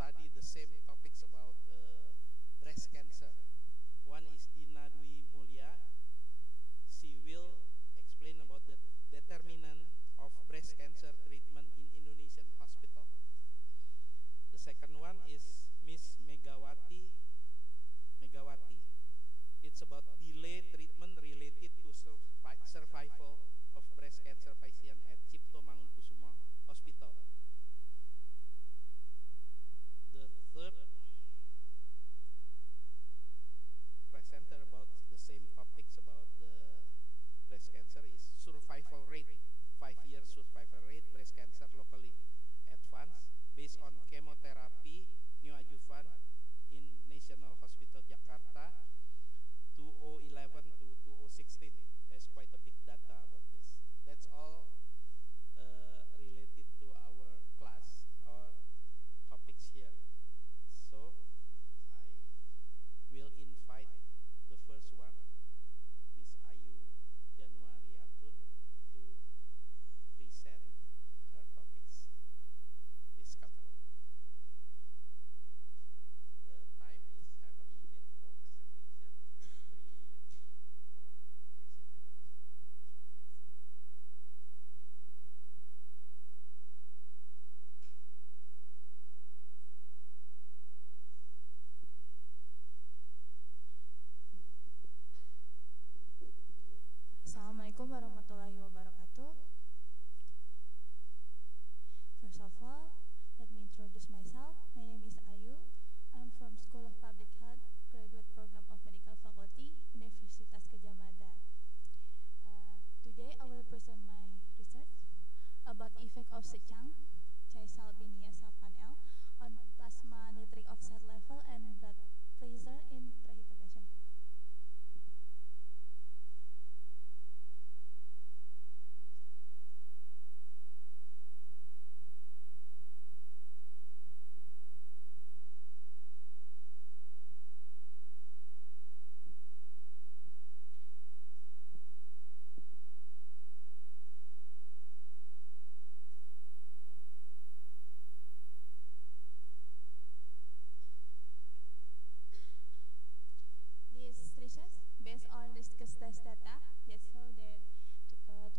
study the same topics about breast cancer. One is Dina Dwi Mulya. She will explain about the determinant of breast cancer treatment in Indonesian hospital. The second one is Miss Megawati. It's about delay treatment related to survival of breast cancer patient at Cipto Mangunkusumo Hospital. The third presenter about the same topics about the breast cancer is survival rate, 5-year survival rate, breast cancer locally advanced based on chemotherapy neoadjuvant in National Hospital Jakarta 2011 to 2016. There's quite a big data about this. That's all related to our class or topics here. So I will invite the first one, Miss Ayu Januariatun, to present her topics. Please come forward. The time is 7 minutes for presentation, 3 minutes for question and answer. Assalamualaikum warahmatullahi wabarakatuh. First of all, let me introduce myself. My name is Ayu. I'm from School of Public Health, Graduate Program of Medical Faculty, Universitas Gadjah Mada. Today I will present my research about effect of secang, Caesalpinia sapanL, on plasma nitric oxide level and blood pressure in prehypertension. This research based on discussed test data that show that 25%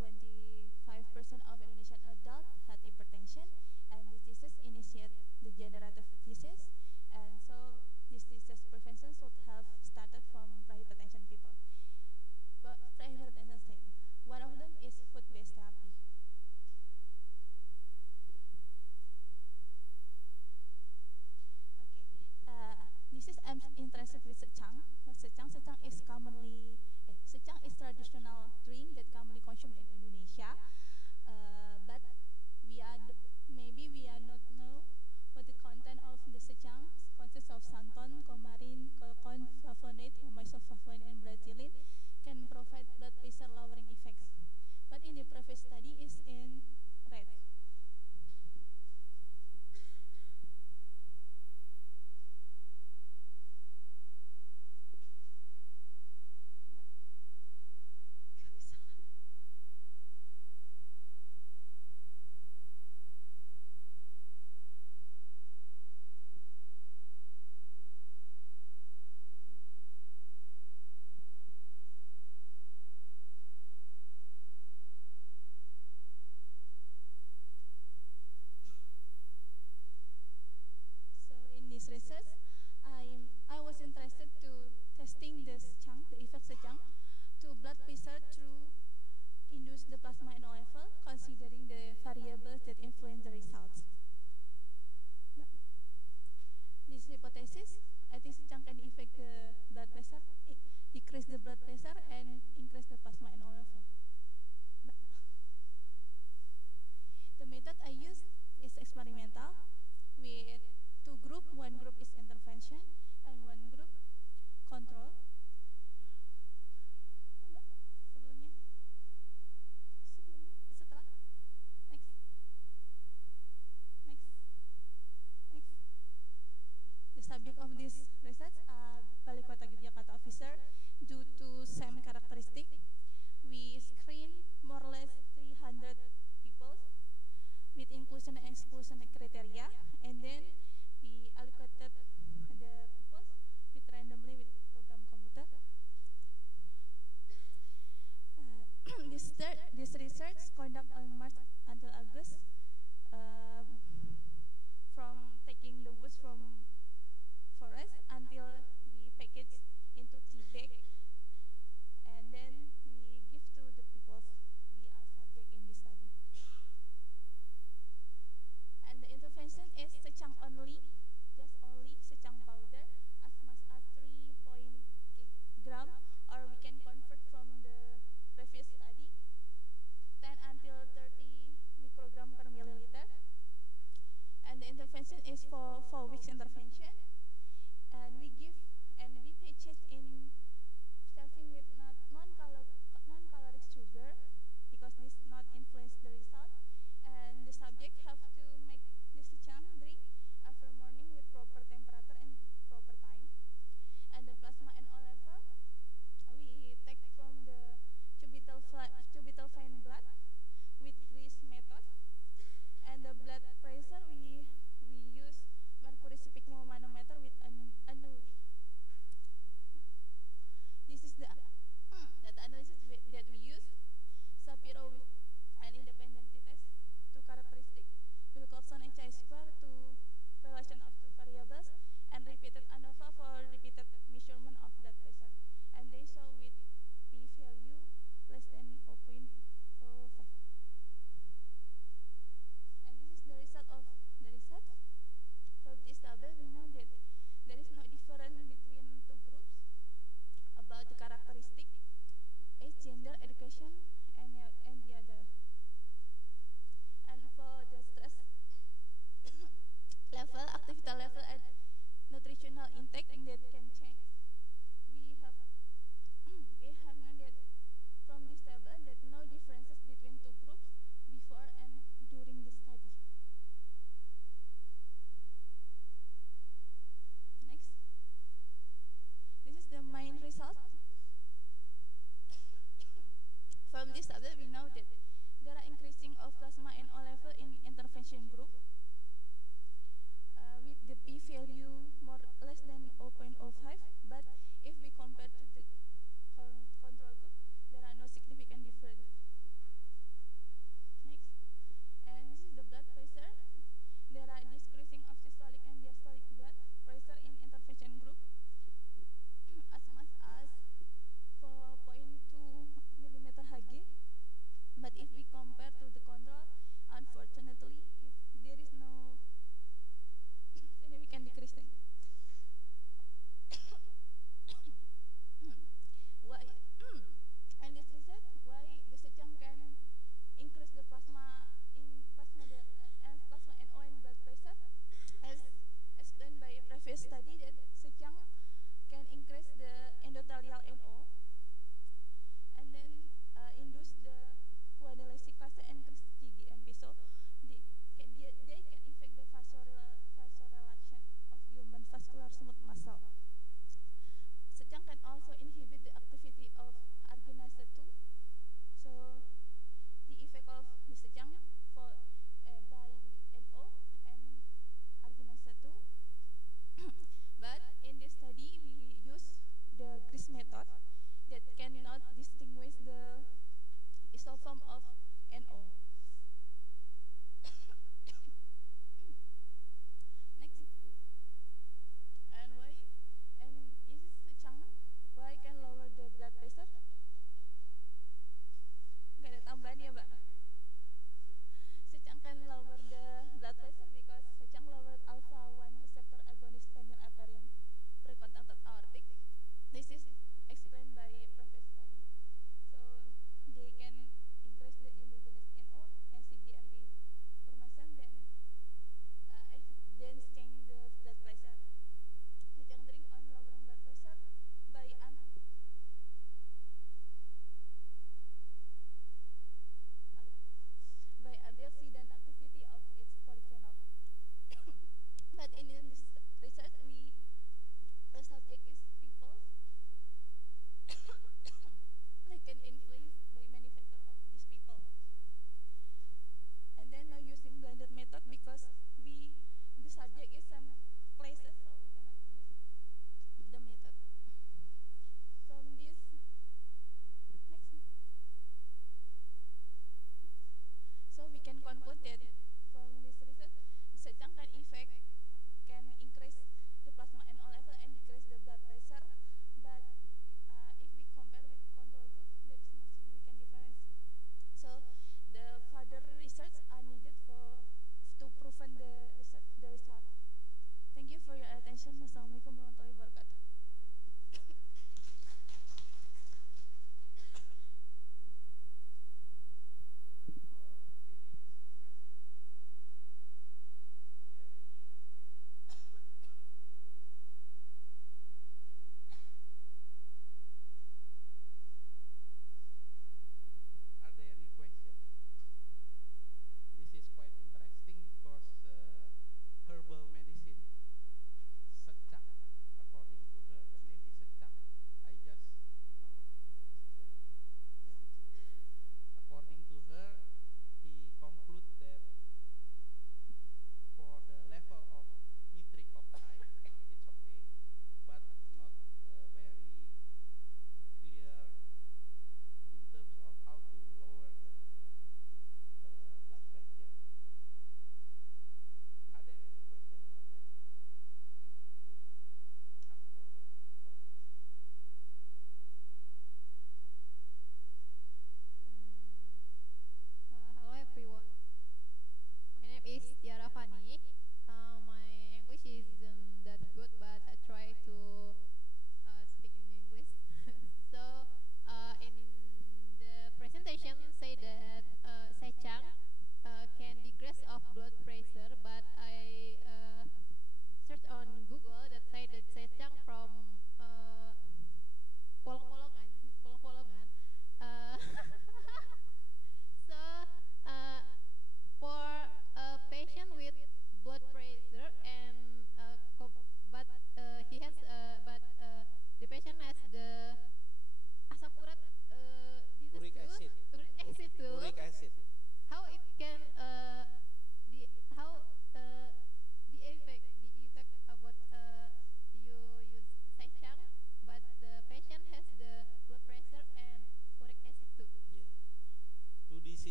of Indonesian adults had hypertension, and this disease initiate degenerative disease, and so this disease prevention should have started from prehypertension people. But prehypertension state, one of them is food-based therapy. This is I'm interested with secang. Secang is commonly secang is traditional drink that commonly consumed in Indonesia, but maybe we are not know what the content of the secang consists of xanthan, coumarin, colocon, flavonate, homosoflavone, and brazilin can provide blood pressure lowering effects. But in the previous study is in red. This research, I was interested to testing this secang, the effect secang, to blood pressure through induce the plasma NO level, considering the variables that influence the results. This hypothesis, I think secang can affect the blood pressure, decrease the blood pressure, and increase the plasma NO level. The method I used is experimental with 2 groups. One group is intervention and one group control. Setelah next. The subject of this research are Balai Kota Yogyakarta officer. Due to same characteristic, we screen more or less 300 people with inclusion and exclusion criteria, and then we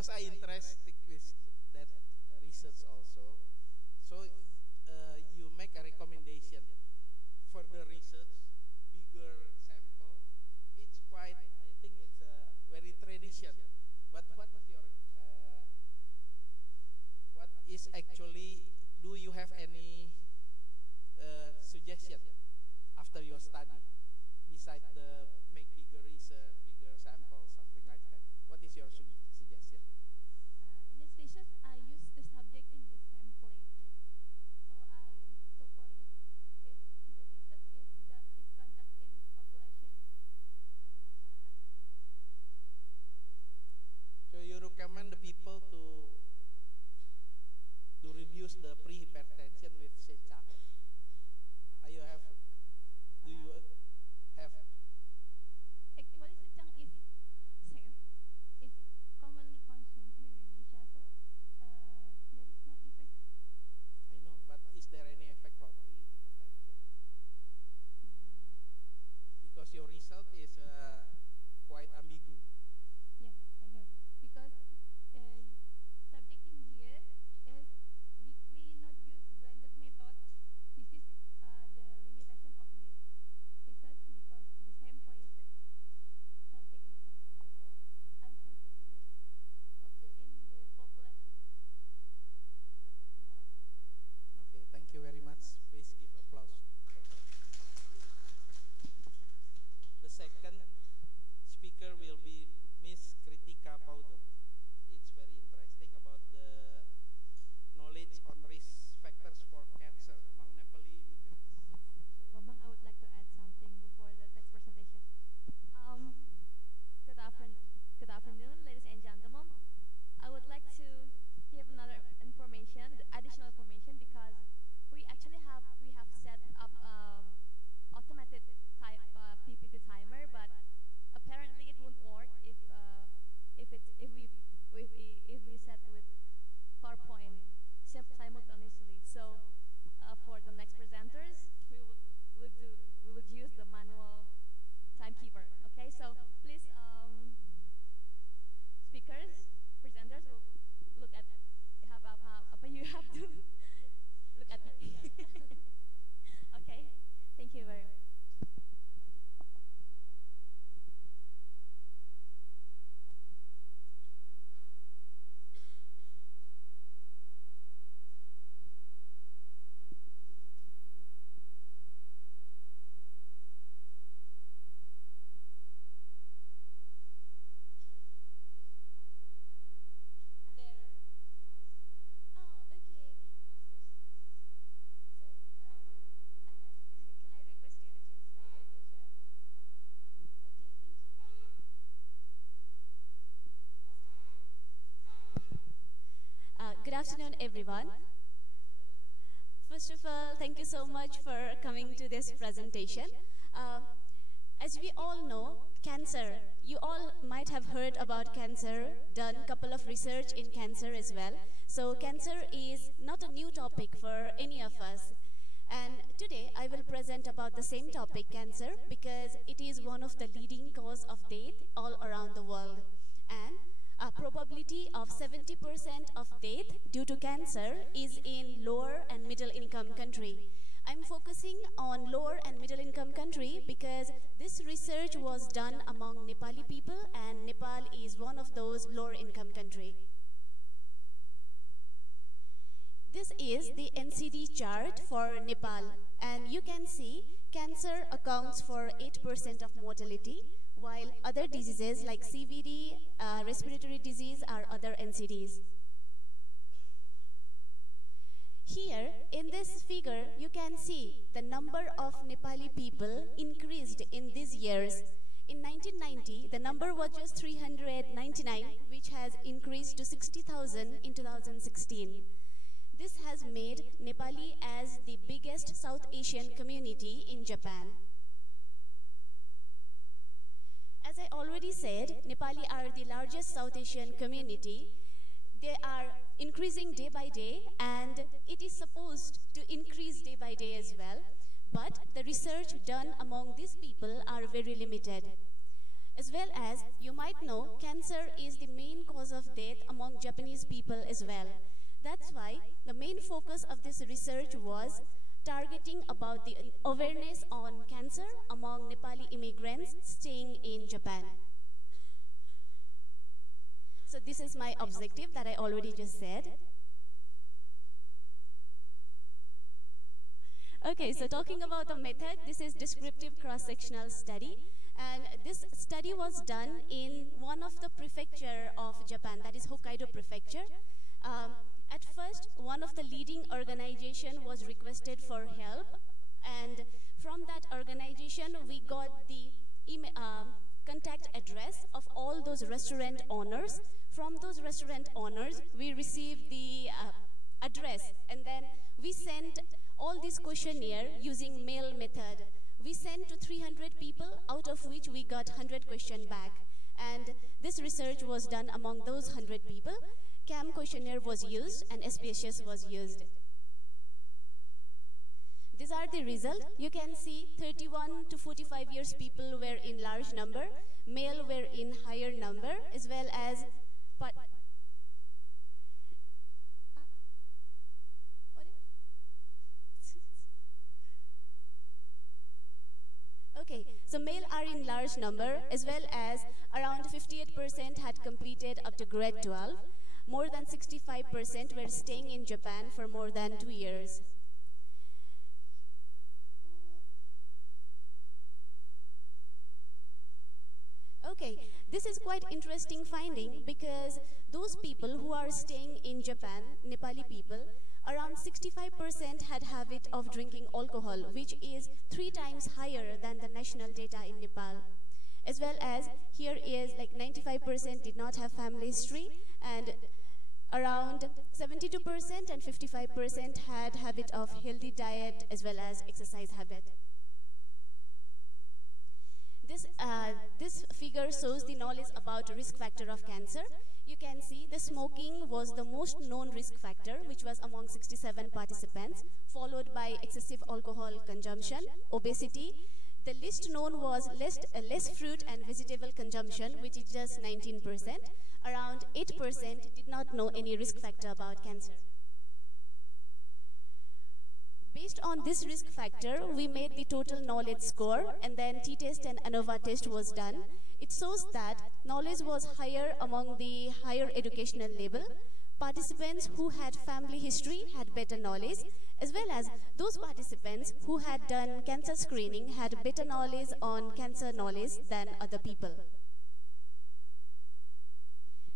because I interested with that research also. So you make a recommendation for the research, bigger sample. It's quite, I think it's a very tradition. But what is your, what is actually, do you have any suggestion after your study, beside the make bigger research, bigger samples, something like that? What is your suggestion? In this research, I use the subject in the same places. So for if the research is conducted in population in masyarakat. So you recommend the people to reduce the pre-hypertension with secang? Do you have Actually, secang is safe. It's commonly consumed in Indonesia, so there is no effect. I know, but is there any effect for pre-hypertension? Because your result is quite ambigu. Yes, I know. Because subject in here is we not use blended method. This is the limitation of this research because the same places, subject in the same places. So I'm sensitive Okay. in the population. Okay, thank you very much. Please give applause for her. The second speaker will be Miss Kritika Powder. It's very interesting about the knowledge on risk factors for cancer among Nepali immigrants. Bambang, I would like to add something before the next presentation. Good afternoon, ladies and gentlemen. I would like to give another information, additional information, because we have set up automated PPT timer, but apparently it won't work if we set with PowerPoint simultaneously. So for the next presenters, we would use the manual timekeeper. Okay, so please, speakers, presenters, will look at you have to look at. Okay, thank you very much. Good afternoon, everyone. First of all, thank you so much for coming to this presentation. As we all know, cancer, you all might have heard about cancer, done a couple of research in cancer as well. So cancer is not a new topic for any of us. And today I will present about the same topic, cancer, because it is one of the leading cause of death all around the world. And a probability of 70% of death due to cancer is in lower and middle income country. I'm focusing on lower and middle income country because this research was done among Nepali people, and Nepal is one of those lower income country. This is the NCD chart for Nepal, and you can see cancer accounts for 8% of mortality, while other diseases like CVD, respiratory disease are other NCDs. Here, in this figure, you can see the number of Nepali people increased in these years. In 1990, the number was just 399, which has increased to 60,000 in 2016. This has made Nepali as the biggest South Asian community in Japan. As I already said, Nepali are the largest South Asian community. They are increasing day by day, and it is supposed to increase day by day as well. But the research done among these people are very limited. As well as, you might might know, cancer is the main cause of death among Japanese people as well. That's why the main focus of this research was targeting about the awareness on cancer among Nepali immigrants staying in Japan. So this is my objective that I already just said. Okay, so talking about the method, this is descriptive cross-sectional study. And this study was done in one of the prefecture of Japan, that is Hokkaido Prefecture. At first, one of the leading organization was requested for help, and from that organization, we got the contact address of all those restaurant owners. From those restaurant owners, we received the address, and then we sent all this questionnaire using mail method. We sent to 300 people, out of which we got 100 questions back. And this research was done among those 100 people. CAM questionnaire was used and SPSS was used. These are the results. You can see 31 to 45 years people were in large number, male were in higher number, as well as okay, so male are in large number, as well as around 58% had completed up to grade 12. More than 65% were staying in Japan for more than 2 years. Okay, this is quite interesting finding because those people who are staying in Japan, Nepali people, around 65% had habit of drinking alcohol, which is 3 times higher than the national data in Nepal. As well as here is like 95% did not have family history, and around 72% and 55% had habit of healthy diet as well as exercise habit. This figure shows the knowledge about risk factor of cancer. You can see the smoking was the most known risk factor, which was among 67 participants, followed by excessive alcohol consumption, obesity. The least known was less fruit and vegetable consumption, which is just 19%. Around 8% did not know any risk factor about cancer. Based on this risk factor, we made the total knowledge score, and then t-test and ANOVA test was done. It shows that knowledge was higher among the higher educational level. Participants who had family history had better knowledge, as well as those participants who had done cancer screening had better knowledge on cancer knowledge than other people.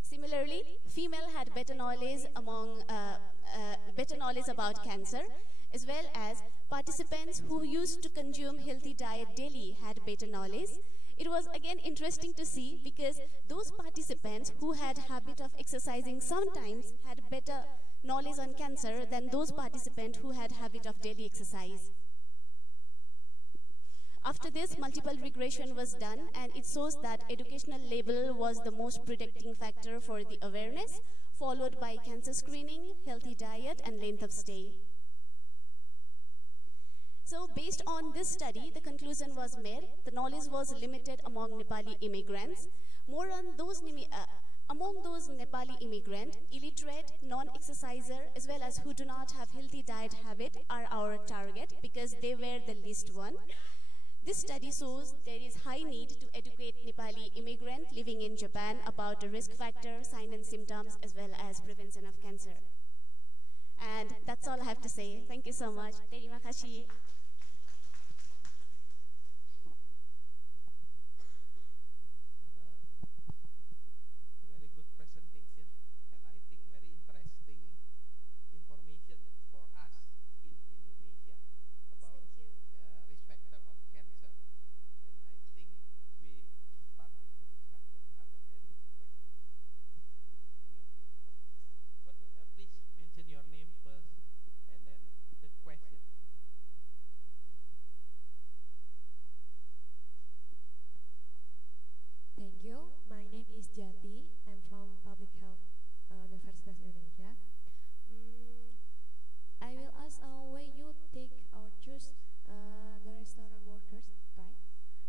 Similarly, female had better knowledge about cancer, as well as participants who used to consume healthy diet daily had better knowledge. It was again interesting to see because those participants who had habit of exercising sometimes had better knowledge on cancer than those participants who had habit of daily exercise. After this, multiple regression was done, and it shows that educational level was the most predicting factor for the awareness, followed by cancer screening, healthy diet, and length of stay. So based on this study, the conclusion was made. The knowledge was limited among Nepali immigrants. More on those among those Nepali immigrants, illiterate, non-exerciser, as well as who do not have healthy diet habit are our target because they were the least one. This study shows there is high need to educate Nepali immigrants living in Japan about the risk factor, signs and symptoms, as well as prevention of cancer. And that's all I have to say. Thank you so much. Terima kasih. Very good presentation, and I think very interesting information for us in Indonesia about risk factor of cancer. And I think we start with the discussion. Are there any questions? Any of you? What? Please mention your name first, and then the question. Thank you. My name is Jati. I'm from Public Health Universitas Indonesia. I will ask why you take or choose the restaurant workers, right,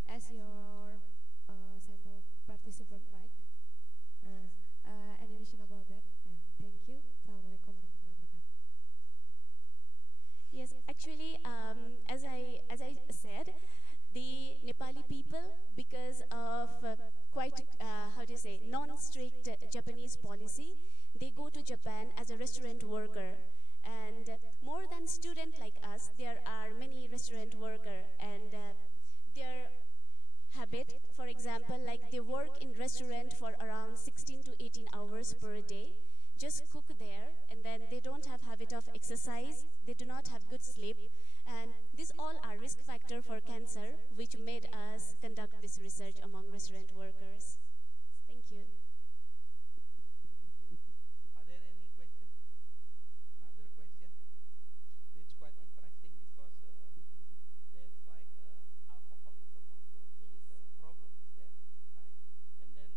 as your sample participant, right? Actually, as I said, the Nepali people, because of quite how do you say, non-strict Japanese policy, they go to Japan as a restaurant worker. And more than student like us, there are many restaurant worker, and their habit, for example, like they work in restaurant for around 16 to 18 hours per day, just cook there, and then they don't have habit of exercise, they do not have good sleep, and these all are risk factor for cancer, which made us conduct this research among restaurant workers. Thank you. Are there any questions? Another question? It's quite interesting because there's like alcoholism also is a problem there, right? And then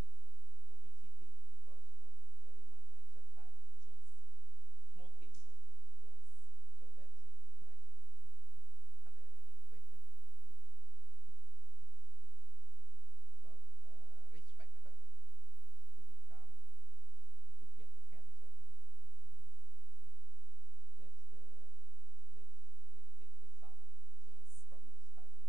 obesity because not very much exercise. Smoking also. So that's interesting. Are there any questions about risk factor to become to get the cancer? That's the descriptive result from the study.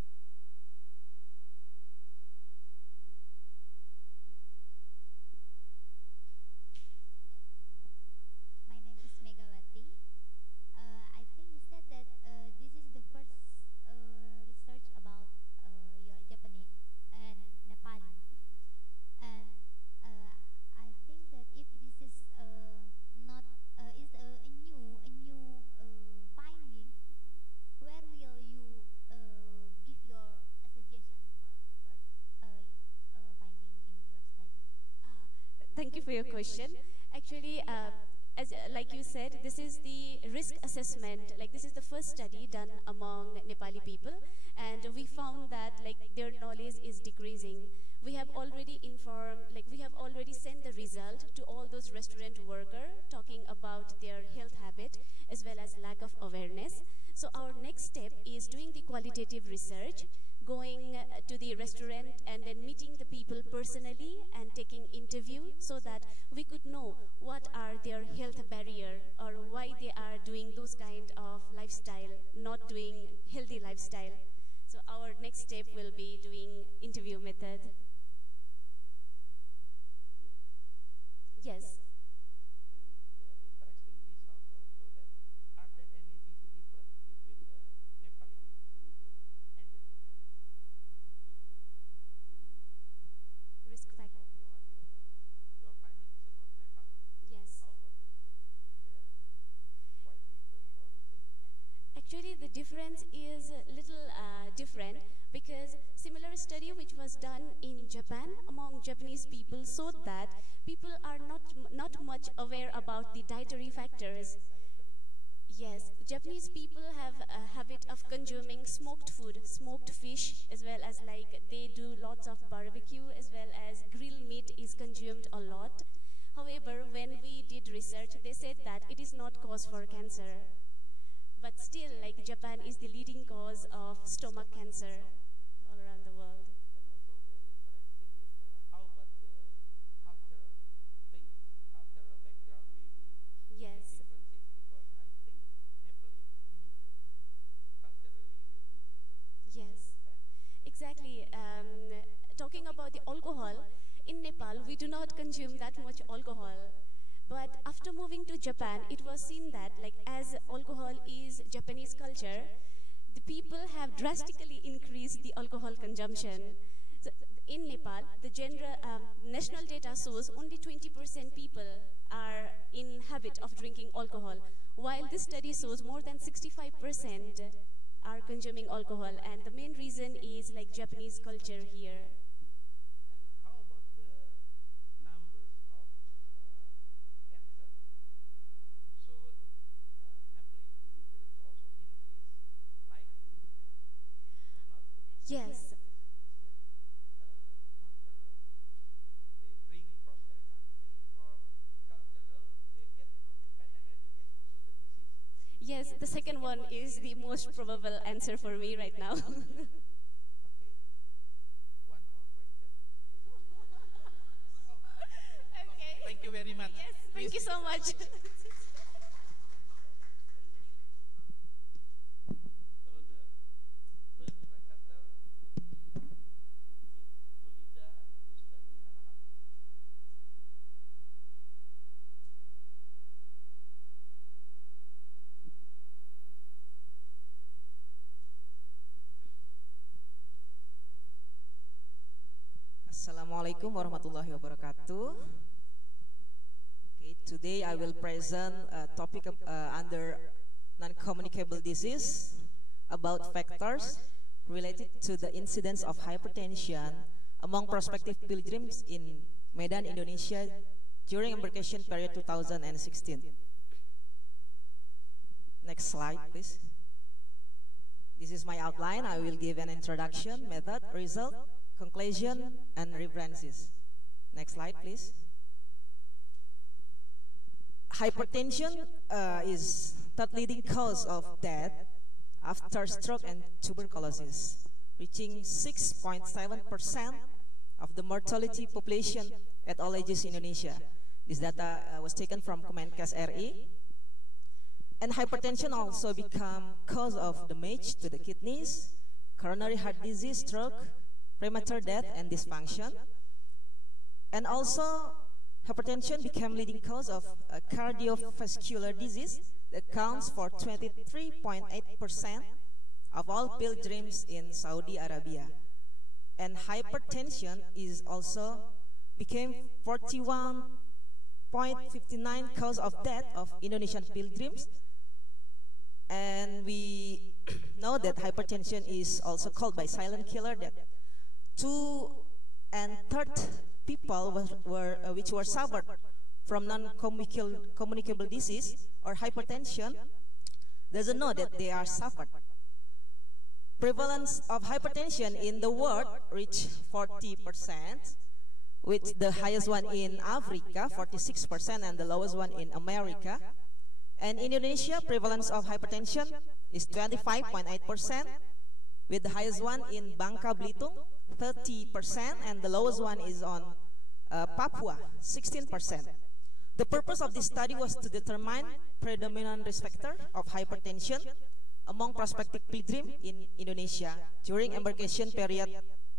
My name is Megawati. I think you said that this is the first research about your Japanese and Nepali. And I think that if this is not is a new finding, where will you give your suggestion for finding in your study? Thank you for your question. Actually, as like you said, this is the risk assessment. Like this is the first study done among Nepali people, and we found that like their knowledge is decreasing. We have already informed, like we have already sent the result to all those restaurant workers talking about their health habit as well as lack of awareness. So our next step is doing the qualitative research, going to the restaurant and then meeting the people personally and taking interview so that we could know what are their health barrier or why they are doing those kind of lifestyle, not doing healthy lifestyle. So our next step will be doing interview method. Yes. And the interesting result also that are there any difference between the Nepali immigrants and the Japanese people in Risk terms factor. of your findings about Nepal? Yes. How about the Japanese? Is there quite different or the same? Actually, the difference is a little different because similar study which was done in Japan among Japanese people showed that people are not much aware about the dietary factors. Yes, Japanese people have a habit of consuming smoked food, smoked fish, as well as like they do lots of barbecue, as well as grilled meat is consumed a lot. However, when we did research, they said that it is not cause for cancer. But still, like Japan is the leading cause of stomach cancer all around the world. And also very interesting is how about the cultural things, cultural background maybe Yes. differences because I think Nepali immigrants culturally will be different Yes. from Japan. Exactly. Talking about the alcohol, in Nepal, we do not consume that much alcohol. But after moving to Japan, it was seen that, like, as alcohol is Japanese culture, the people have drastically increased the alcohol consumption. So in Nepal, the national data shows only 20% people are in habit of drinking alcohol, while this study shows more than 65% are consuming alcohol, and the main reason is like Japanese culture here. And how about the numbers of cancer? So Nepali immigrants also increase like in Japan or not? Yes. Cultural, they bring from their country, or cultural, they get from Japan and then they get also the disease. Yes, the second one is the most probable answer for me right now. Okay. One more question. Okay. Thank you very much. Yes, thank you so much. Assalamualaikum warahmatullahi wabarakatuh. Okay, today I will present a topic under non-communicable disease about factors related to the incidence of hypertension among prospective pilgrims in Medan, Indonesia during embarkation period 2016. Next slide, please. This is my outline. I will give an introduction, method, result, conclusion, and references. Next slide, please. Hypertension is third leading cause of death after stroke and tuberculosis, reaching 6.7% of the mortality population at all ages in Indonesia. This data was taken from Kemenkes RI. And hypertension also become cause of damage to the kidneys, coronary heart disease, stroke, premature death, and dysfunction. And also, hypertension became leading cause of cardiovascular disease that accounts for 23.8% of all pilgrims in Saudi Arabia. And hypertension is also became 41.59 cause of death of Indonesian pilgrims. And we know that hypertension is also called by silent killer, that 2/3 people which were suffered from non-communicable disease or hypertension doesn't know that they are suffered. Prevalence of hypertension in the world reached 40%, with the highest one in Africa, 46%, and the lowest one in America. And in Indonesia, prevalence of hypertension is 25.8%, with the highest one in Bangka Belitung, 30%, and the lowest one is on Papua, 16%. The purpose of this study was to determine predominant risk factor of hypertension among prospective pilgrims in Indonesia during embarkation period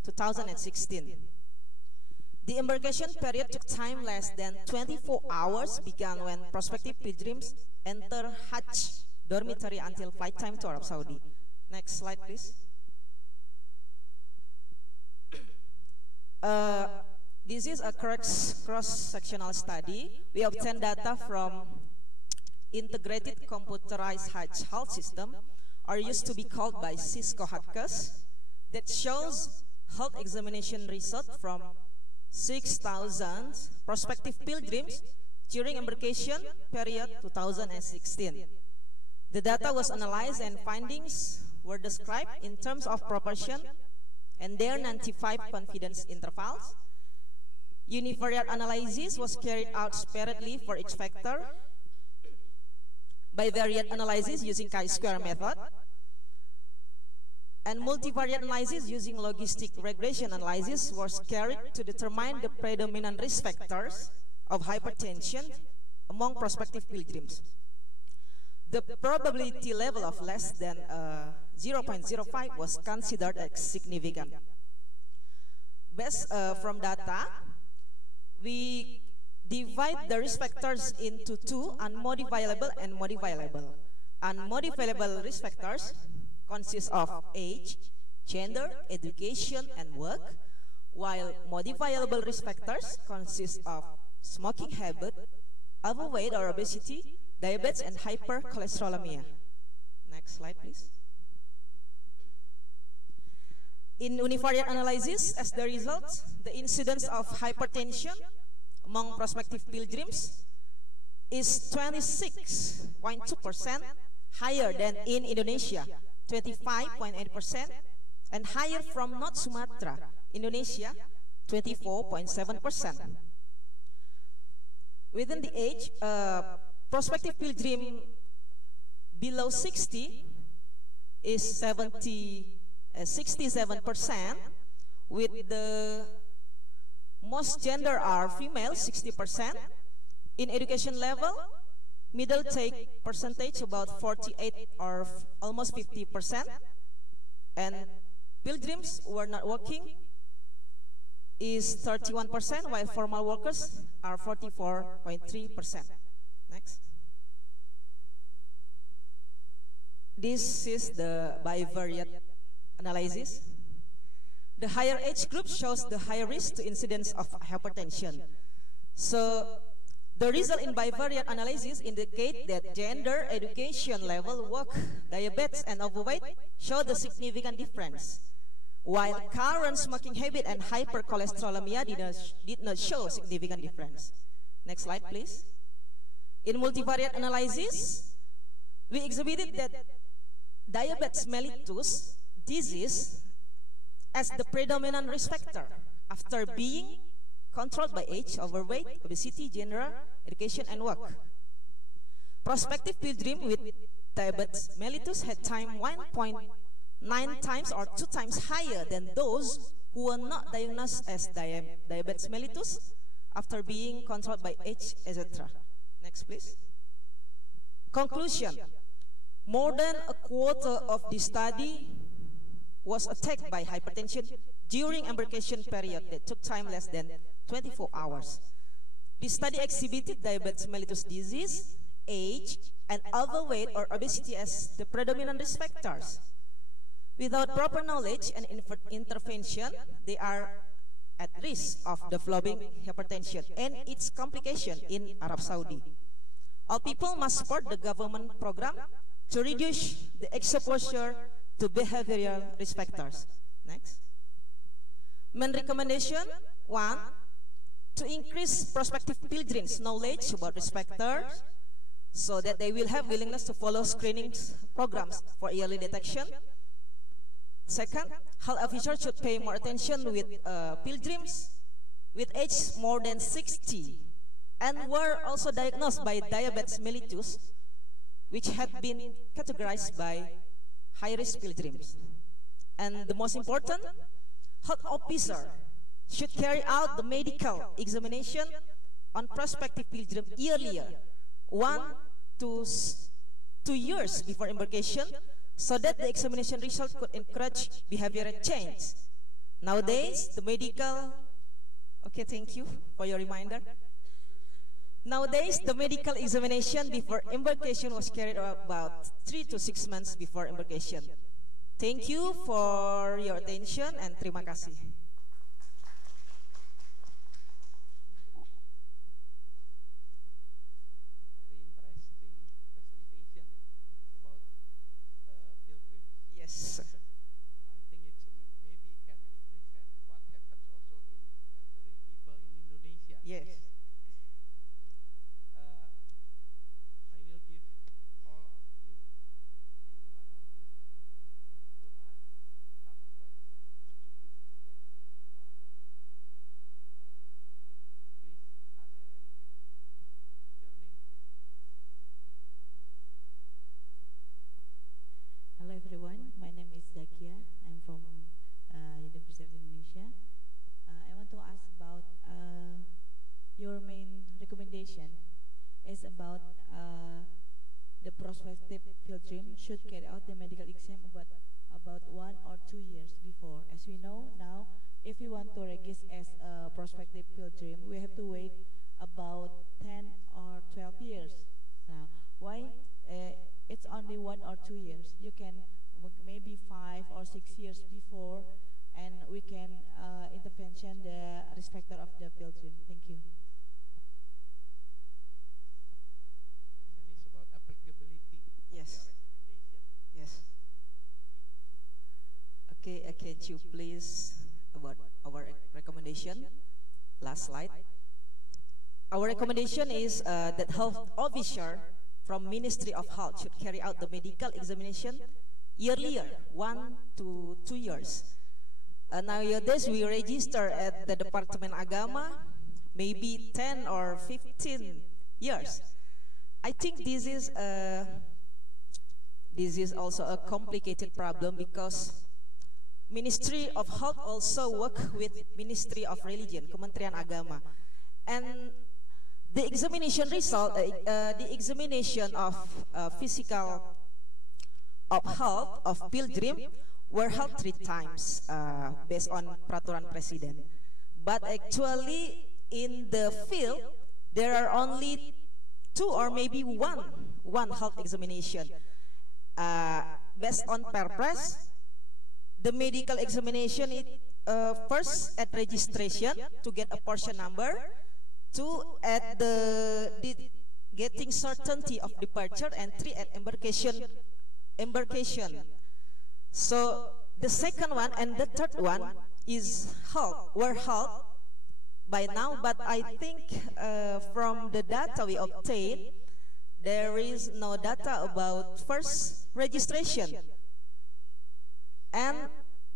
2016. The embarkation period took time less than 24 hours, began when prospective pilgrims enter Hajj dormitory until flight time to Arab Saudi. Next slide, please. This is a cross-sectional study. We obtained data from Integrated Computerized Hajj Health System, or used to be called by Cisco HATCAS, that shows health examination result from 6,000 prospective pilgrims during embarkation period 2016. The data was analyzed and findings were described in terms of proportion and their 95 confidence intervals. Univariate analysis was carried out separately for each factor. Bivariate analysis using chi-square method, and multivariate analysis using logistic regression analysis was carried to determine the predominant risk factors of hypertension among prospective pilgrims. The probability level of less than 0.05 was considered as significant. Based from data, we divide the risk factors into two: unmodifiable and modifiable. Unmodifiable risk factors consist of age, gender, education, and work, while modifiable risk factors consist of smoking habit, overweight or obesity, diabetes, and hypercholesterolemia. Next slide, please. In univariate analysis, as the result, the incidence of hypertension among prospective pilgrims is 26.2% higher than in Indonesia, 25.8%, and higher from North Sumatra, Indonesia, 24.7%. Within the age, prospective pilgrim below 60 is 67%, with the most gender are female, 60%. In education level, middle take percentage about 48 or almost 50%, and pilgrims who are not working is 31%, while formal workers are 44.3%. Next. This is the bivariate analysis. The higher age group shows the higher risk to incidence of hypertension. So the result in Bivariate analysis indicate that gender, education level, work, diabetes, and overweight show the significant difference, while current smoking habit and hypercholesterolemia did not show significant difference. Next slide, please. In multivariate analysis, we exhibited that diabetes mellitus disease as the predominant risk factor after being controlled by age, overweight, obesity, gender, education, and work. Prospective pilgrim with diabetes mellitus had time 1.9 times or 2 times higher than those who were not diagnosed as diabetes mellitus after being controlled by age, etc. Next, please. Conclusion. More than a quarter of the study was attacked by hypertension during embarkation period that took time less than 24 hours. The study exhibited diabetes mellitus disease, age, and overweight or obesity as the predominant risk factors. Without proper knowledge and intervention, they are at risk of developing hypertension and its complication in Arab Saudi. All people must support the government program to reduce the exposure to behavioral risk factors. Next. Main recommendation, 1, to increase prospective pilgrims' knowledge about risk factors so that they will have willingness to follow screening programs for early detection. Second, health officers should pay more attention with pilgrims with age more than 60 and were also diagnosed by diabetes mellitus, which had been categorized by high-risk pilgrims. And the most important, health officer should carry out the medical examination on prospective pilgrim earlier, 1 to 2 years before embarkation, so that the examination result could encourage behavioral change. Nowadays, the medical, okay, thank you for your reminder. Nowadays, the medical examination before embarkation was carried out about 3 to 6 months before embarkation. Thank you for your attention and terima kasih. Very interesting presentation about pilgrims. Yes. I think it's maybe can represent what happens also in elderly people in Indonesia. Yes. I will give all of you, any one of you, to ask some questions to give suggestions for other please, are there any questions? Your name, please. Hello everyone, my name is Zakia. I'm from University of Indonesia. I want to ask about your main recommendation is about the prospective pilgrim should carry out the medical exam about 1 or 2 years before. As we know now, if we want to register as a prospective pilgrim, we have to wait about 10 or 12 years. Now, why it's only 1 or 2 years? You can maybe 5 or 6 years before, and we can intervention the risk factor of the pilgrim. Thank you. Question is about applicability Yes. of your recommendation. Yes. Okay, can you please about our recommendation? Last slide. Our recommendation is that health officer from Ministry of Health should carry out the medical examination earlier, 1 to 2 years. Nowadays, we register at the Departemen Agama, maybe 10 or 15 years. I think this is also a complicated problem because Ministry of Health also work with Ministry of Religion, Kementerian Agama, and the examination result, the examination of physical of health of pilgrim were held 3 times based on peraturan presiden. But actually in the field there are only 2 or maybe one health examination. Based on Perpres, the medical examination first at registration to get a portion number, two at the getting certainty of departure, and three at embarkation. So the second one and the third one were held by now, but I think from the data we obtained, there is no data about first registration. And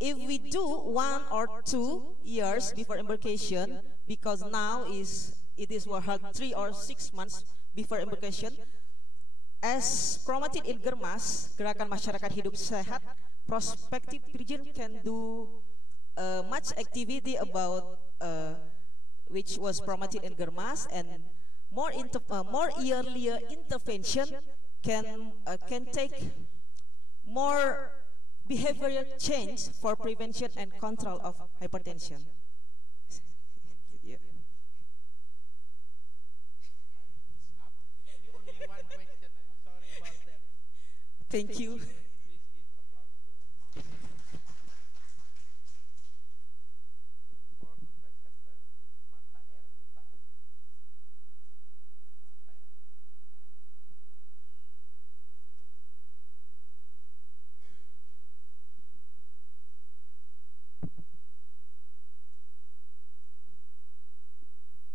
if we do 1 or 2 years before embarkation, because now it is held 3 or 6 months before embarkation, as promoted in Germas, Gerakan Masyarakat Hidup Sehat, prospective virgin can do much activity about which was promoted in Germas, and more earlier intervention can take more behavioral change for prevention and control of hypertension. Yeah. Only one question. I'm sorry about that. Thank you. Please give applause to the fourth presenter is Mata Ernita.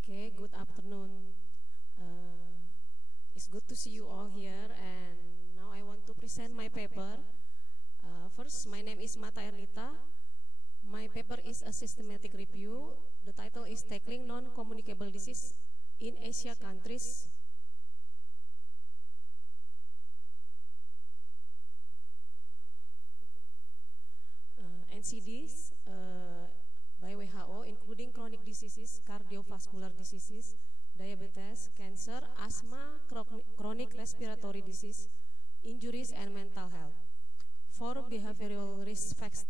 Okay, good afternoon. It's good to see you all here, and now I want to present my paper. First, my name is Mata Ernita. My paper is a systematic review. The title is Tackling Non-Communicable Disease in Asia Countries. NCDs by WHO, including chronic diseases, cardiovascular diseases, diabetes, cancer, asthma, chronic respiratory disease, injuries, and mental health. Four behavioral risk factors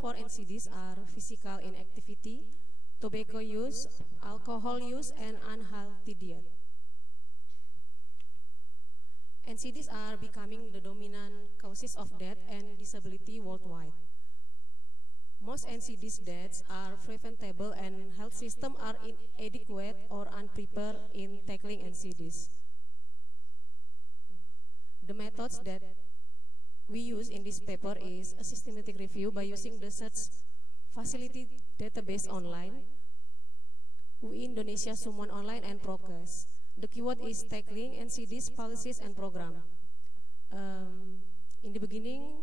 for NCDs are physical inactivity, tobacco use, alcohol use, and unhealthy diet. NCDs are becoming the dominant causes of death and disability worldwide. Most NCDs deaths are preventable, and health systems are inadequate or unprepared in tackling NCDs. The methods that we use in this paper is a systematic review by using the search facility database online, UI Indonesia, Sumon Online, and Prokes. The keyword is tackling NCDs, policies, and program. In the beginning,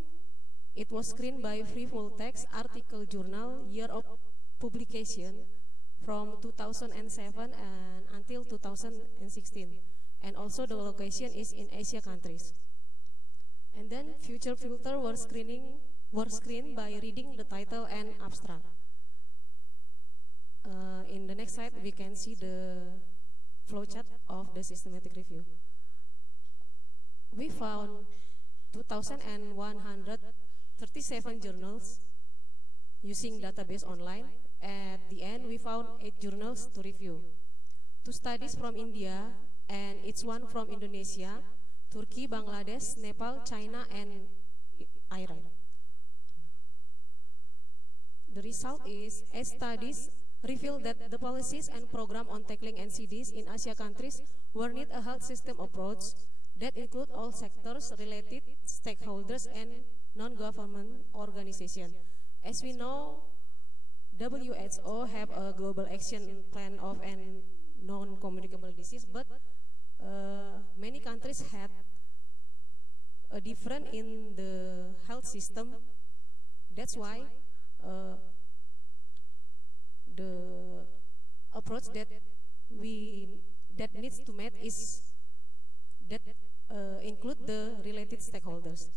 it was screened by free full text article journal, year of publication from 2007 and until 2016. And also the location is in Asia countries. And then future filter were screened by reading the title and abstract. In the next slide, we can see the flowchart of the systematic review. We found 2,137 journals using database online. At the end, we found 8 journals to review. 2 studies from India, and each one from Indonesia, Turkey, Bangladesh, Nepal, China, and Iran. The result is 8 studies revealed that the policies and program on tackling NCDs in Asia countries will need a health system approach that include all sectors, related stakeholders, and non-government organizations. As we know, WHO have a global action plan of a non-communicable disease, but many countries had a different in the health system. That's why the approach that needs to meet is that include the related stakeholders.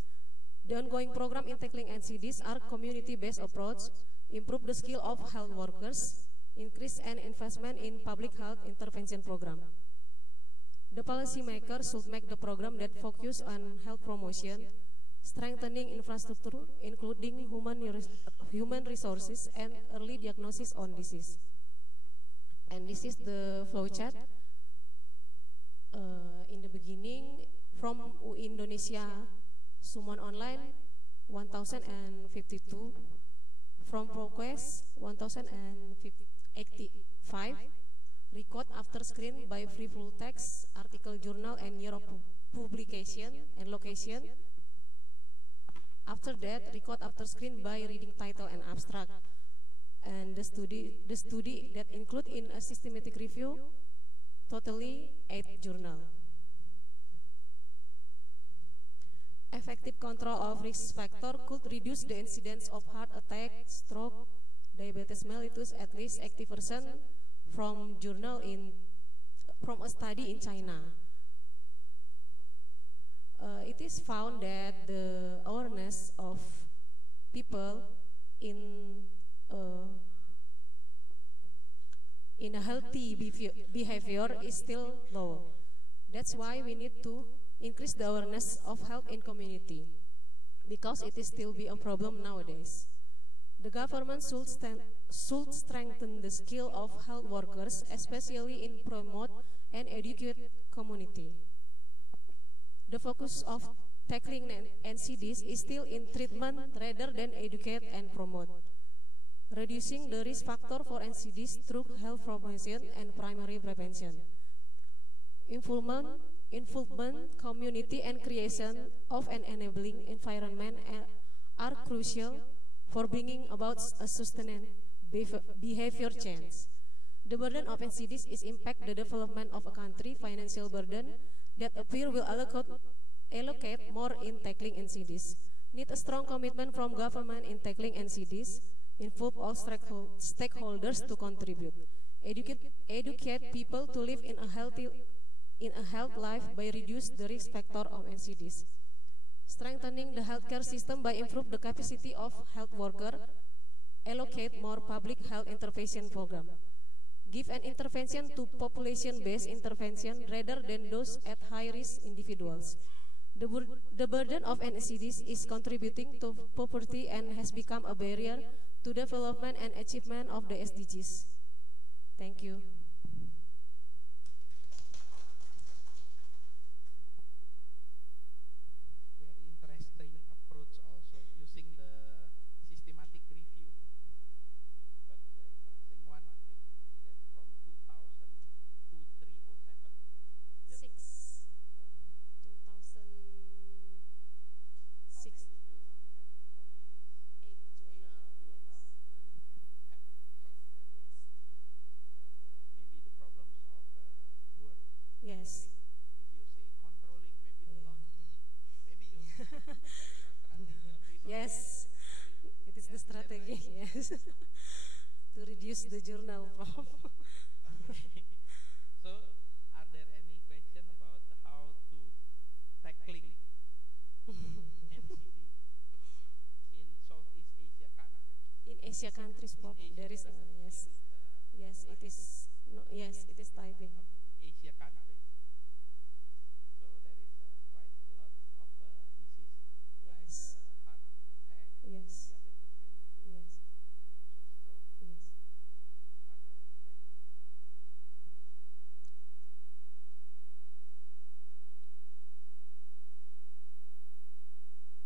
The ongoing program in tackling NCDs are community-based approach, improve the skill of health workers, increase and investment in public health intervention program. The policymakers should make the program that focus on health promotion, strengthening infrastructure, including human resources, and early diagnosis on disease. And this is the flowchart. In the beginning, from UI Indonesia, Sumon Online, 1052, from ProQuest 1085, record after screen by free full text, article, journal, and year of publication and location. After that, record after screen by reading title and abstract. And the study that include in a systematic review, totally 8 journal. Effective control of risk factor could reduce the incidence of heart attack, stroke, diabetes mellitus at least 80% from a study in China. It is found that the awareness of people in a healthy behavior is still low. That's why we need to increase the awareness of health in community, because it is still be a problem nowadays. The government should strengthen the skill of health workers, especially in promote and educate community. The focus of tackling NCDs is still in treatment rather than educate and promote. Reducing the risk factor for NCDs through health promotion and primary prevention. Involvement, community, and creation of an enabling environment are crucial for bringing about a sustained behavior change. The burden of NCDs is impact the development of a country financial burden that appear will allocate more in tackling NCDs. Need a strong commitment from government in tackling NCDs, involve all stakeholders to contribute. Educate people to live in a healthy life by reduce the risk factor of NCDs. Strengthening the healthcare system by improve the capacity of health worker, allocate more public health intervention program. Give an intervention to population-based intervention rather than those at high-risk individuals. The burden of NCDs is contributing to poverty and has become a barrier to development and achievement of the SDGs. Thank you. Very interesting approach also, using the systematic review. But the interesting one, I see that from 2000 to 307. Yep. 2006. How many journal we have? Only 8 journal. journal. We can have from that. Maybe the problems of work. Yes. If you say controlling, maybe a lot. Maybe you Yes. It is the strategy. Yes. To reduce the journal problem. So, are there any question about how to tackling NCD in Southeast Asia countries? In Asia countries, there is yes, yes, it is. No, yes, it is typing. Asia countries. So there is quite a lot of disease Yes. like heart attack, Yes. diabetes mellitus, Yes. and also stroke. Yes. Are there any questions?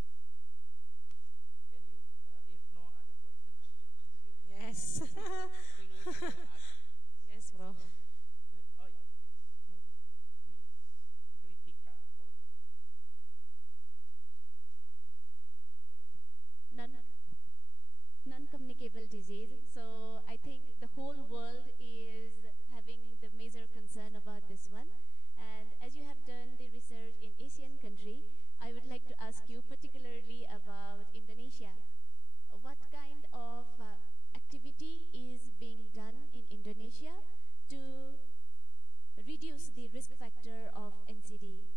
Can you, if no other question, I will ask you. Yes. Will you ask? Yes, bro. Oh, yeah, please. Miss Kritika Hoda. Non-communicable disease. So I think the whole world is having the major concern about this one. And as you have done the research in Asian country, I would like to ask you particularly about Indonesia. What kind of activity is being done in Indonesia to reduce the risk factor of NCD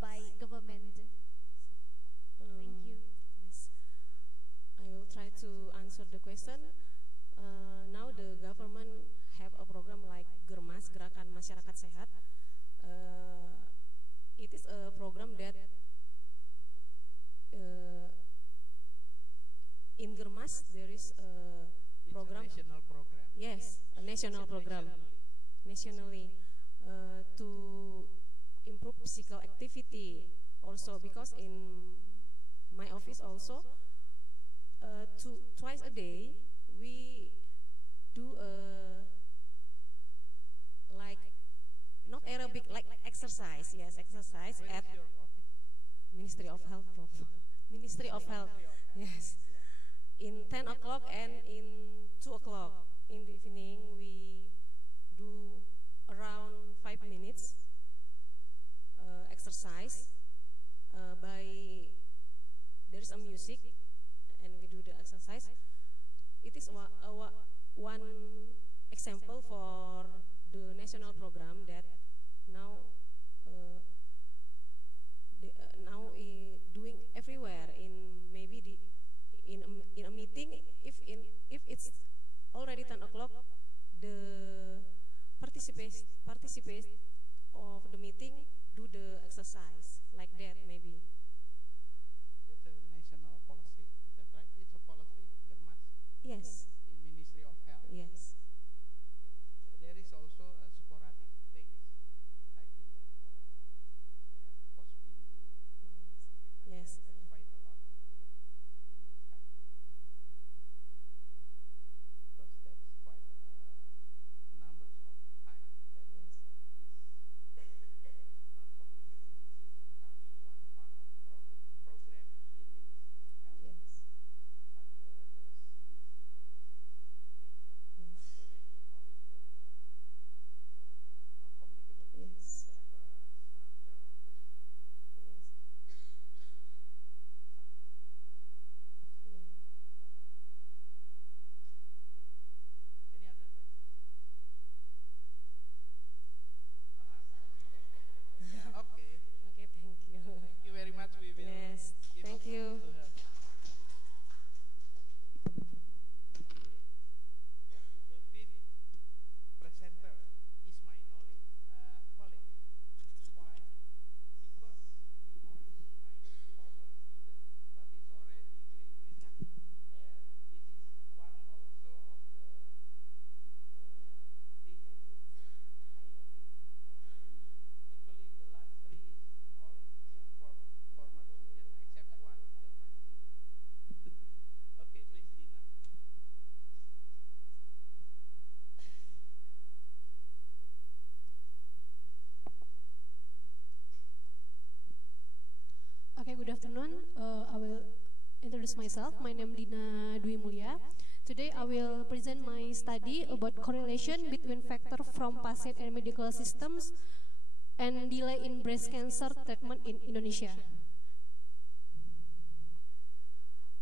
by government? Thank you. Yes. I will try to answer the question. Now the government have a program like Germas, Gerakan Masyarakat Sehat. It is a program that in Germas there is a program. It's a national program. Yes, a national program. Nationally, to improve physical activity also, because in my office also, twice a day we do like not aerobic, like exercise. Yes, exercise Where at is your office? Ministry of Health. Ministry of Health. Yes, in 10 o'clock and in 2 o'clock in the evening we do around 5 minutes exercise by there is a music and we do the exercise. It is one example for the national program that now doing everywhere in maybe in a meeting. If it's already 10 o'clock, the participants of the meeting do the exercise like that maybe. That's a national policy. Is that right? It's a policy, Germas? Yes. In Ministry of Health. Yes. There is also a sporadic things like in that Posbindu, something like Yes. that. That's quite a lot about that in this country. Because that's quite numbers of time that Yes. is not communicable disease becoming one part of program in Ministry of Health Yes. under the CDC or the CDC in Indonesia. Yes. So they call it the non-communicable disease. Yes. They have a structure or principle. Yes. Yeah. Any other questions? Yeah, okay. Okay, thank you. Thank you very much. We will Yes, give thank applause you. to her. The fifth presenter is my colleague. Why? Because he was my former student, but he's already graduated. And this is one also of the thesis he bring. Actually, the last three is all is former student, except one still my student. Okay, please, Dina. Okay, good afternoon. I will introduce myself. My name is Dina Dwi Mulya. Today I will present my study about correlation between factor from patient and medical systems and delay in breast cancer treatment in Indonesia.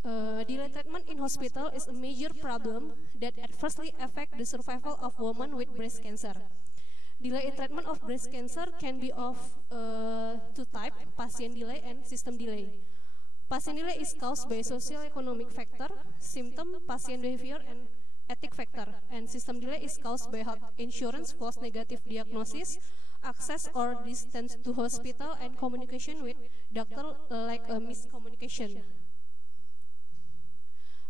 Delay treatment in hospital is a major problem that adversely affects the survival of women with breast cancer. Delay in treatment of breast cancer can be of two types: patient delay and system delay. Patient delay is caused by socio-economic factor, symptom, patient behavior, and ethic factor. And system delay is caused by health insurance, false negative diagnosis, access or distance to hospital, and communication with doctor like miscommunication.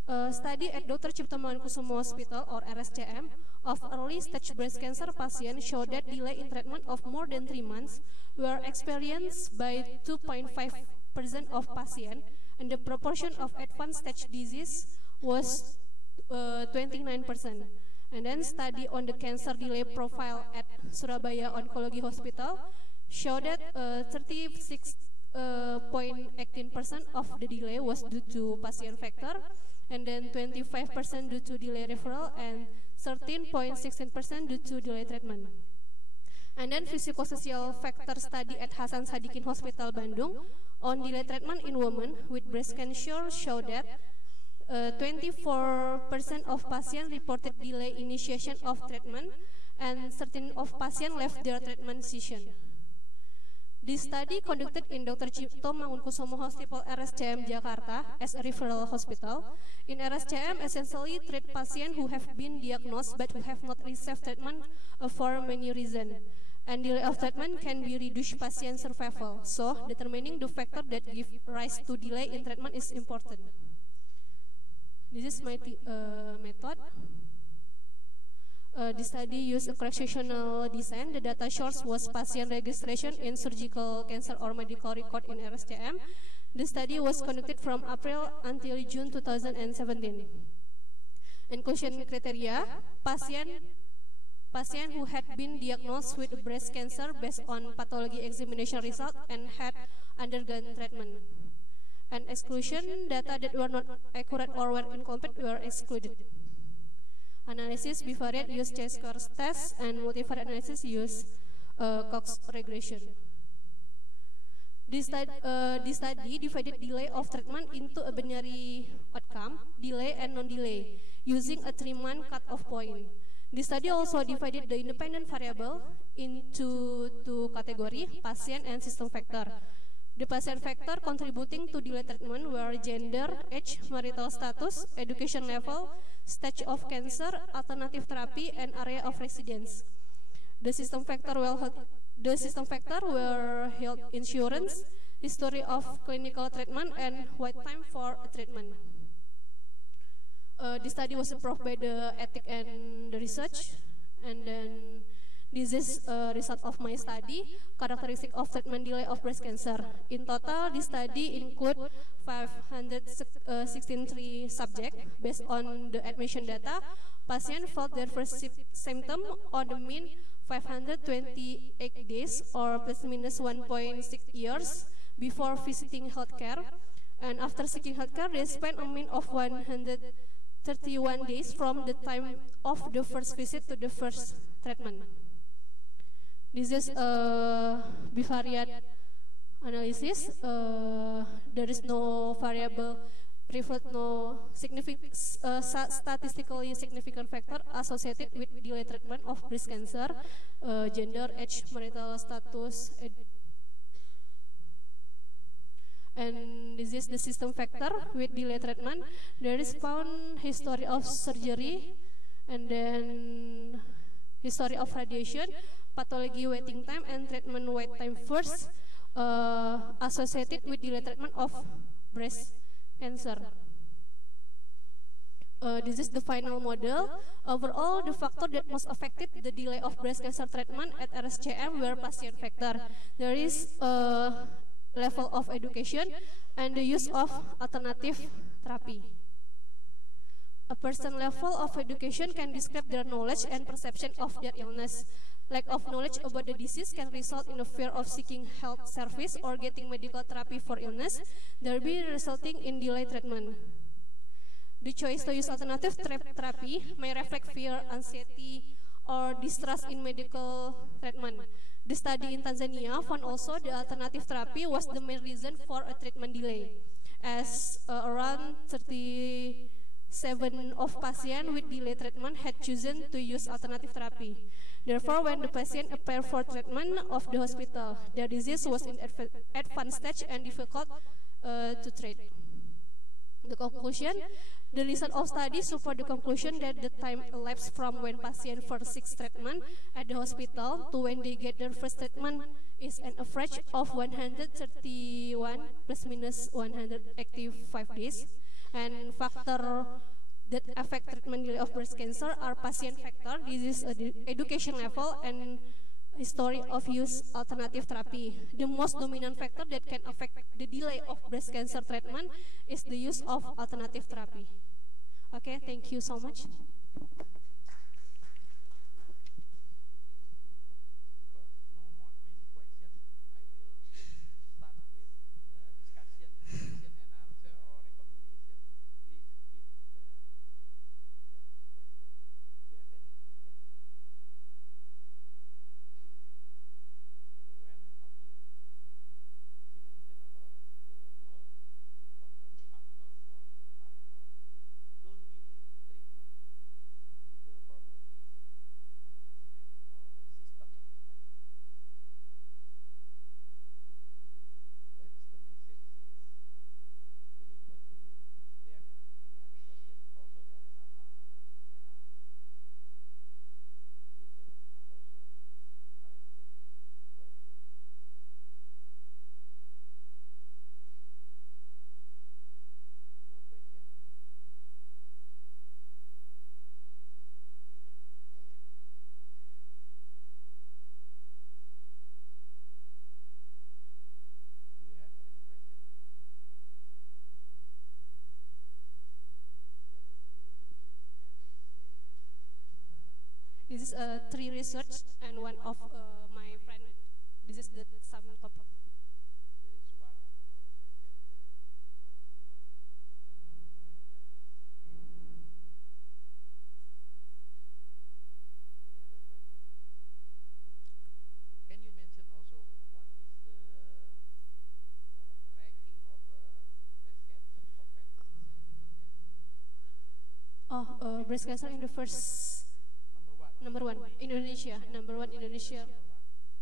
A study at Dr. Cipto Mangunkusumo Hospital or RSCM of early stage breast cancer patients showed that delay in treatment of more than 3 months were experienced by 2.5% of patients, and the proportion of advanced stage disease was 29%. And then study on the cancer delay profile at Surabaya Oncology Hospital showed that 36.18% of the delay was due to patient factor, and then 25% due to delay referral, and 13.16% due to delay treatment. And then physical-social factor study at Hasan Sadikin Hospital Bandung on delay treatment in women with breast cancer showed that 24% of patients reported delay initiation of treatment, and 13% of patients left their treatment session. This study conducted in Dr. Cipto Mangunkusumo Hospital RSCM Jakarta as a referral hospital. In RSCM essentially treat patients who have been diagnosed but who have not received treatment for many reasons. And delay of treatment can be reduced patient survival. So determining the factor that give rise to delay in treatment is important. This is my method. The study used a cross-sectional design. The data source was patient registration in surgical cancer or medical record in RSCM. The study was conducted from April until June 2017. Inclusion criteria: patient who had been diagnosed with breast cancer based on pathology examination result and had undergone treatment. And exclusion: data that were not accurate or were incomplete were excluded. Analysis: bivariate use Chi-square test, and multivariate analysis use Cox regression. This study divided delay of treatment into a binary outcome, delay and non-delay, using a 3-month cut-off point. The study also divided the independent variable into 2 categories, patient and system factor. The patient factor contributing to delay treatment were gender, age, marital status, education level, stage of cancer, alternative therapy, and area of residence. The system factor were health insurance, history of clinical treatment, and wait time for treatment. The study was approved by the ethic and the research, and then this is a result of my study, characteristic of treatment delay of breast cancer. In total, this study include 563 subjects. Based on the admission data, patients felt their first symptom on the mean 528 days, or plus minus 1.6 years before visiting healthcare, and after seeking healthcare, they spent a mean of 131 days from the time of the first visit to the first treatment. This is a bivariate analysis. There is no variable, no statistically significant factor associated with delay treatment of breast cancer, gender, age, marital status, and this is the system factor with delay treatment. There is found history of surgery, and then history of radiation, pathology waiting time, and treatment wait time first associated with delay treatment of breast cancer. This is the final model. Overall, the factor that most affected the delay of breast cancer treatment at RSCM were patient factor. There is a level of education and the use of alternative therapy. A person's level of education can describe their knowledge and perception of their illness. Lack of knowledge about the disease can result in a fear of seeking health service or getting medical therapy for illness, thereby resulting in delayed treatment. The choice to use alternative therapy may reflect fear, anxiety, or distrust in medical treatment. The study in Tanzania found also the alternative therapy was the main reason for a treatment delay, as around 37% of patients with delayed treatment had chosen to use alternative therapy. Therefore, when the patient appeared for treatment of the hospital, their disease was in advanced stage and difficult to treat. The conclusion: the result of study support the conclusion that the time elapsed from when patients first seek treatment at the hospital to when they get their first treatment is an average of 131 plus minus 185 days. And factor that affect treatment delay of breast cancer are patient factor, disease education level, and history of use alternative therapy. The most dominant factor that can affect the delay of breast cancer treatment is the use of alternative therapy. Okay, thank you so much. This is three research and one of my friend. This is the some topic. There is one about breast cancer, any other question? Can you mention also what is the ranking of breast cancer compared to cervical cancer? Breast cancer in the first Number one. number one Indonesia, number one Indonesia.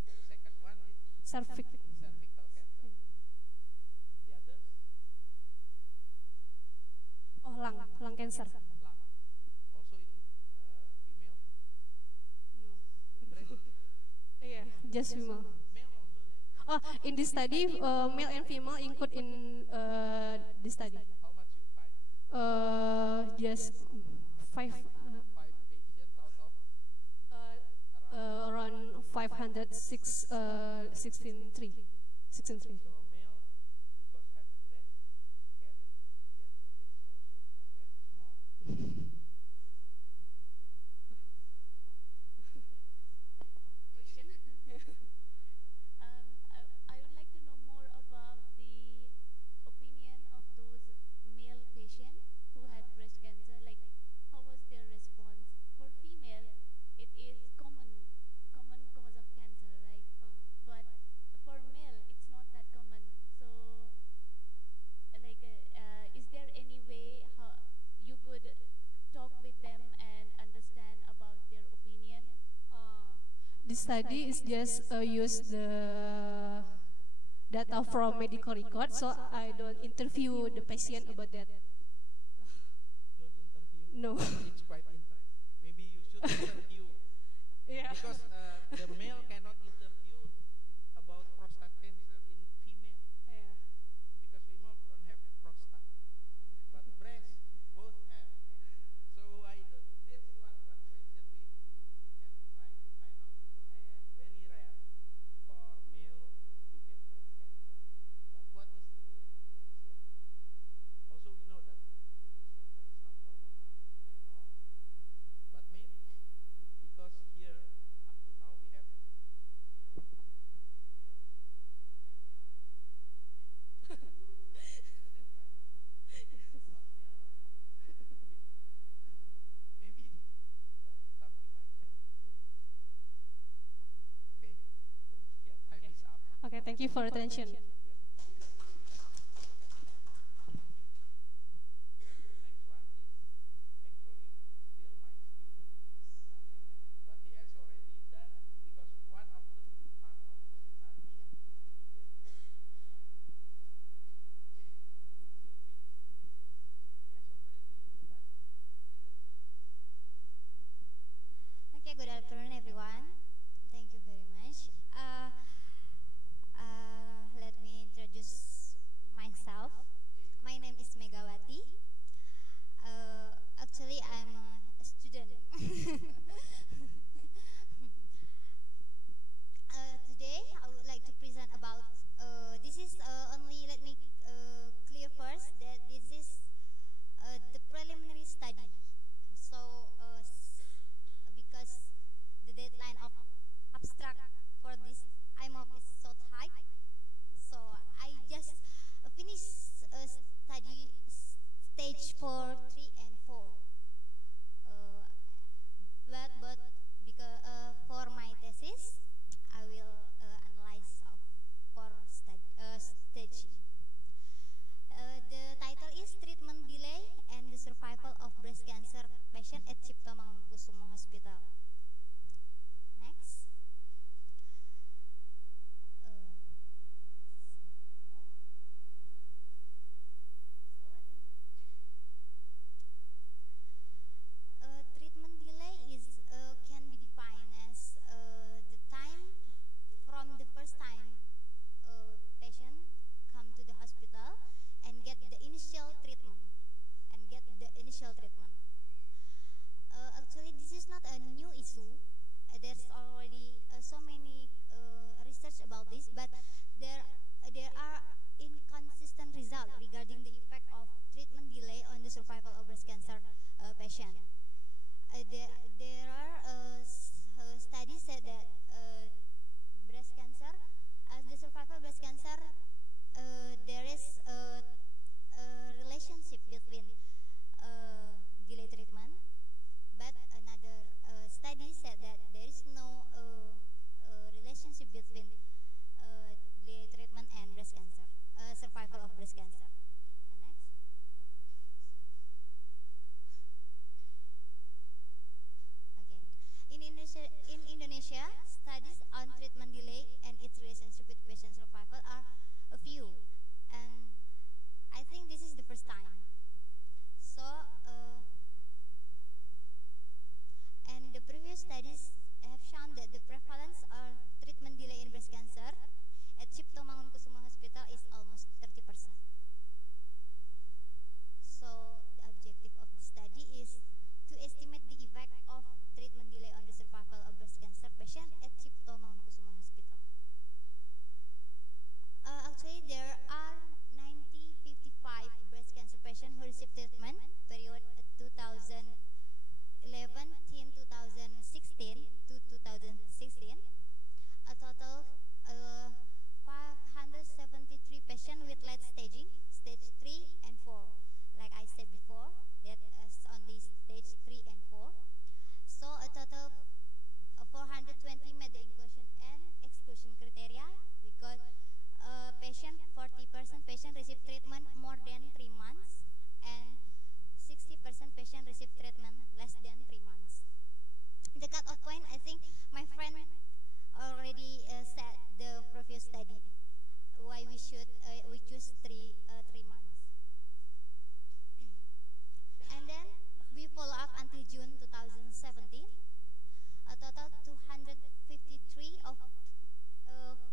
The second one is Cervix. cervical cancer. The others, Oh, lung cancer. lung. Also in female. The breast, Yeah, just female. male also. In this study, male and female include in this study. How much you find? Just five, 5 patients out of around 506, 16.3. So male, because have breast, can get the risk also, but when small. Question. I would like to know more about the opinion of those male patients who had breast cancer. Like, how was their response? For female, it is common cause of cancer, right? But for male, it's not that common. So, like, is there any way how you could talk with them and understand about their opinion? This study is just use the data from medical record, so I don't interview the patient about that. Don't interview. No. It's quite interesting. Maybe you should interview. Yeah. Because the male cannot interview about prostate cancer in female. Yeah. Because female don't have prostate. But breast both have. So I don't. This one question we can try to find out because very rare for male to get breast cancer. But what is the reaction? Also we know that the risk factor is not hormonal at all. But maybe because here up to now we have male, maybe something like that. Okay. Yeah, time is up. Okay, thank you for attention. Next one is actually still my student. But he has already done because one of the part of the study to get Okay, good afternoon, everyone. Thank you very much. Let me we choose three months. And then we follow up until June 2017. A total 253 of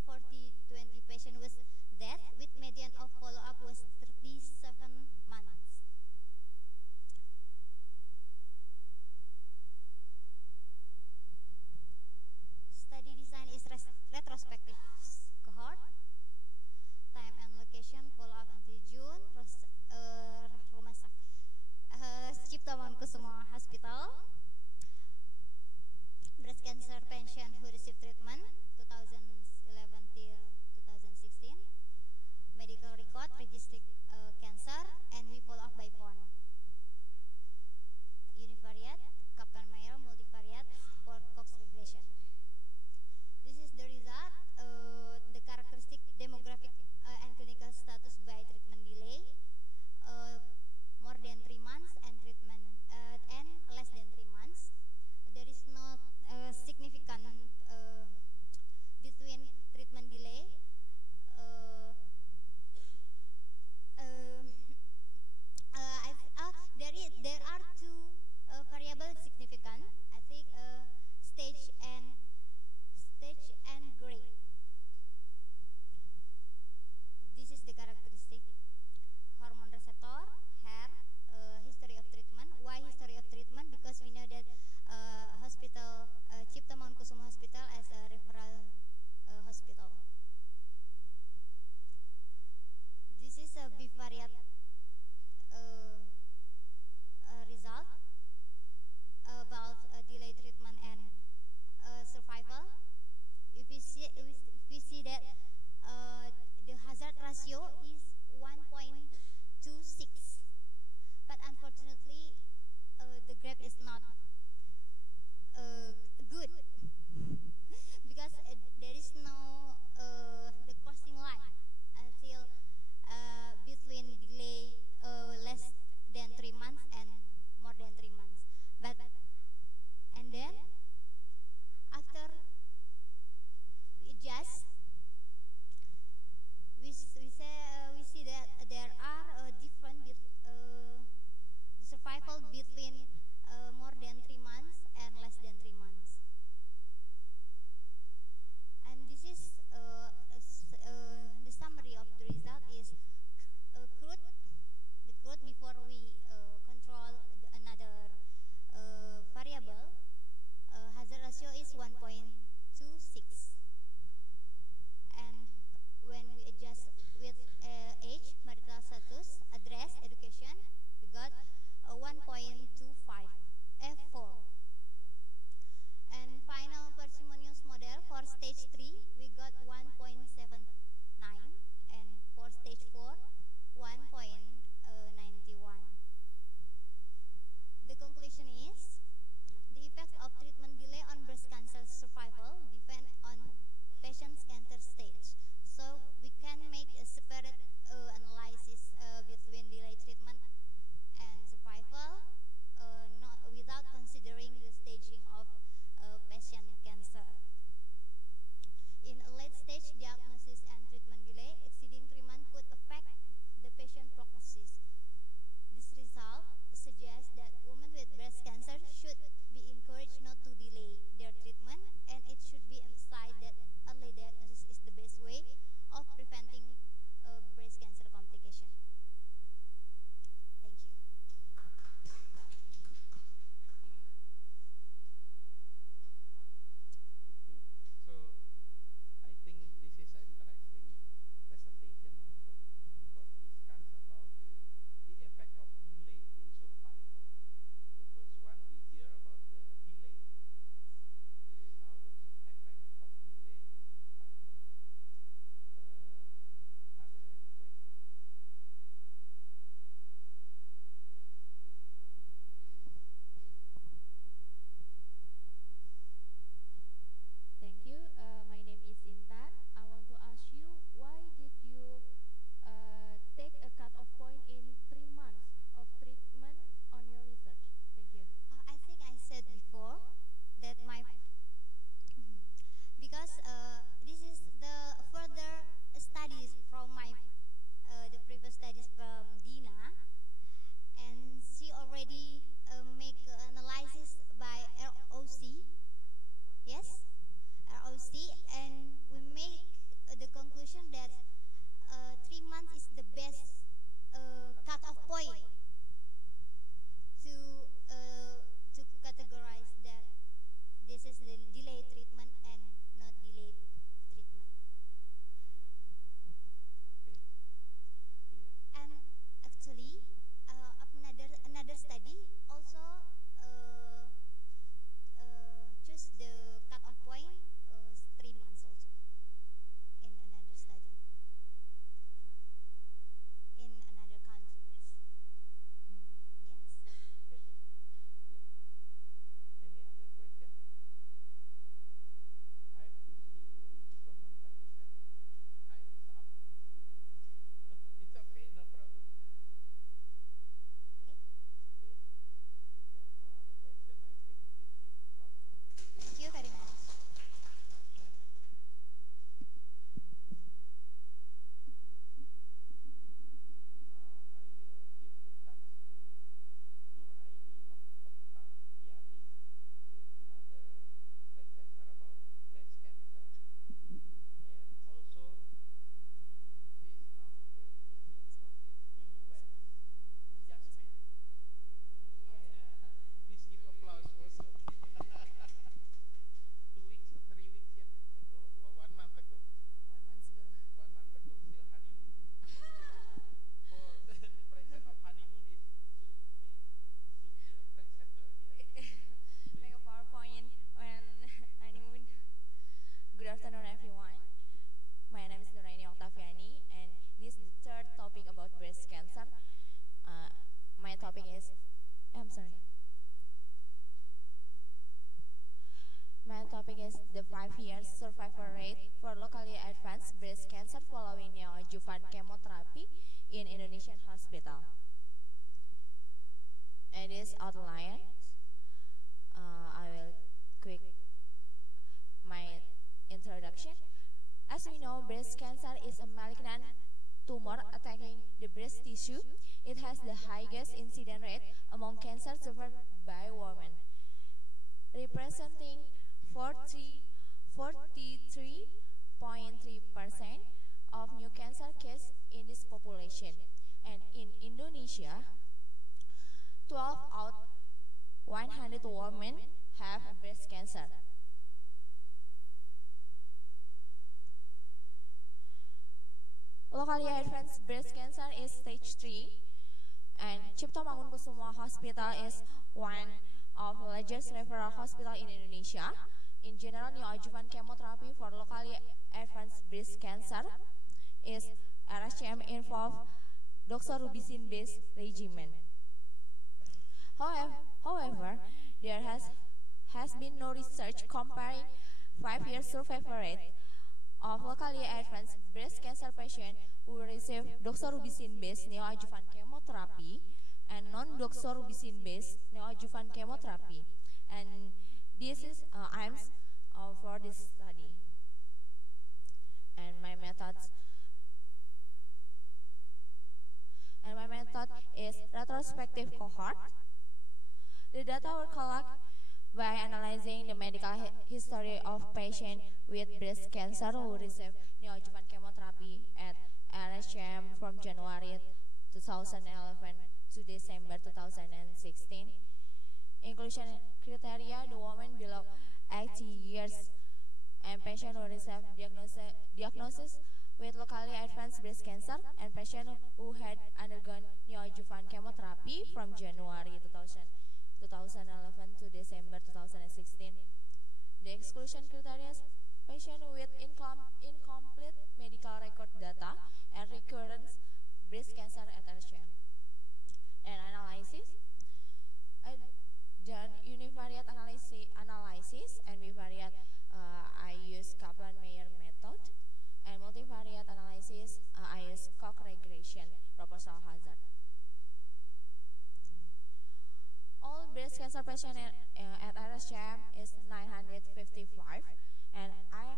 4020 patient was dead, with median of follow-up was 37 months. Study design is retrospective cohort. Time and location follow-up until June. Rumah sakit Cipta Mangunkusumo Hospital. topic is the 5-year survival rate for locally advanced breast cancer following neoadjuvant chemotherapy in Indonesian hospital. It is outlined. I will quick my introduction. As we know, breast cancer is a malignant tumor attacking the breast tissue. It has the highest incidence rate among cancer suffered by women, representing 43.3% of new cancer cases in this population. And in Indonesia, 12 out 100 women have breast cancer. Locally advanced breast cancer is stage 3, and Cipto Mangunkusumo Hospital is one of the largest referral hospital in Indonesia. In general, neoadjuvant chemotherapy for locally advanced breast cancer is RSCM involve doxorubicin-based regimen. However, there has been no research comparing 5-year survival rate of locally advanced breast cancer patients who receive doxorubicin-based neoadjuvant chemotherapy and non-doxorubicin-based neoadjuvant chemotherapy. And this is aims for this study. And my method is retrospective cohort. The data were collected by analyzing the medical history of patients with breast cancer who received neoadjuvant chemotherapy at RSCM from January 2011 to December 2016. Inclusion criteria: the woman below 80 years and patient who received diagnosis with locally advanced breast cancer, and patient who had undergone neoadjuvant chemotherapy from January 2011 to December 2016. The exclusion criteria: patient with incomplete medical record data and recurrent breast cancer at RSCM. And analysis: done univariate analysis and bivariate. I use Kaplan-Meier method, and multivariate analysis. I use Koch regression proportional hazard. All breast cancer patients at RSCM is 955, and I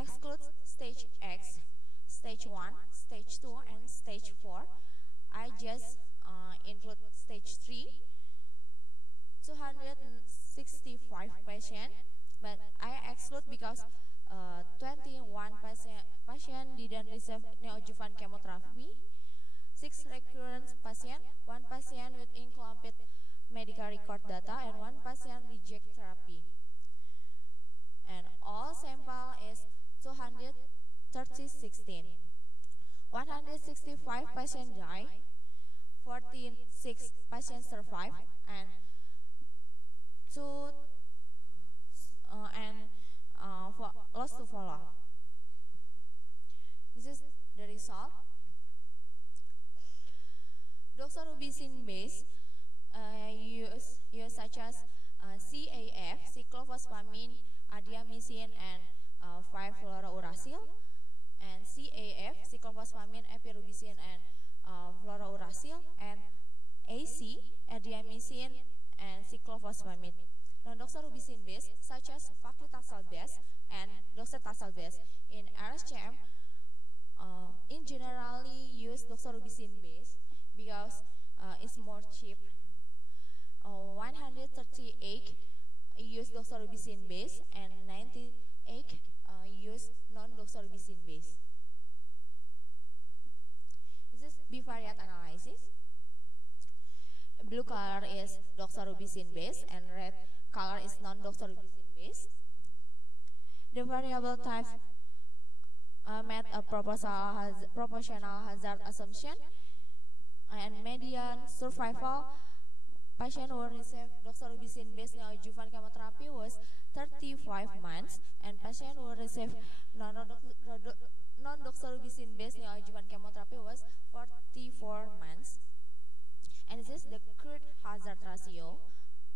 exclude stage X, stage 1, stage 2, and stage 4. I just include stage 3, 265 patients, but I exclude because 21 patient didn't receive neoadjuvant chemotherapy, 6 recurrent patient, 1 patient with incomplete medical record data, and 1 patient reject therapy. And all sample is 216. 165 patients die, 46 patients survive, and lost to follow. This is the result. Doxorubicin-based use such as CAF, cyclophosphamine, adriamycin, and 5-fluorouracil, and CAF, cyclophosphamine, epirubicin, and fluorouracil, and AC, adriamycin, and cyclophosphamine. Non-doxorubicin-based such as paclitaxel-based and docetaxel-based in RSCM in generally use doxorubicin-based because it's more cheap. 138 use doxorubicin-based and 98 use non-doxorubicin-based. This is bivariate analysis. Blue color is doxorubicin-based and red color is non-doxorubicin-based. The variable types met a proportional hazard assumption, and median survival patient who received doxorubicin-based neoadjuvant chemotherapy was 35 months, and patient who received non-doxorubicin-based neoadjuvant chemotherapy was 44 months. And this is the current hazard ratio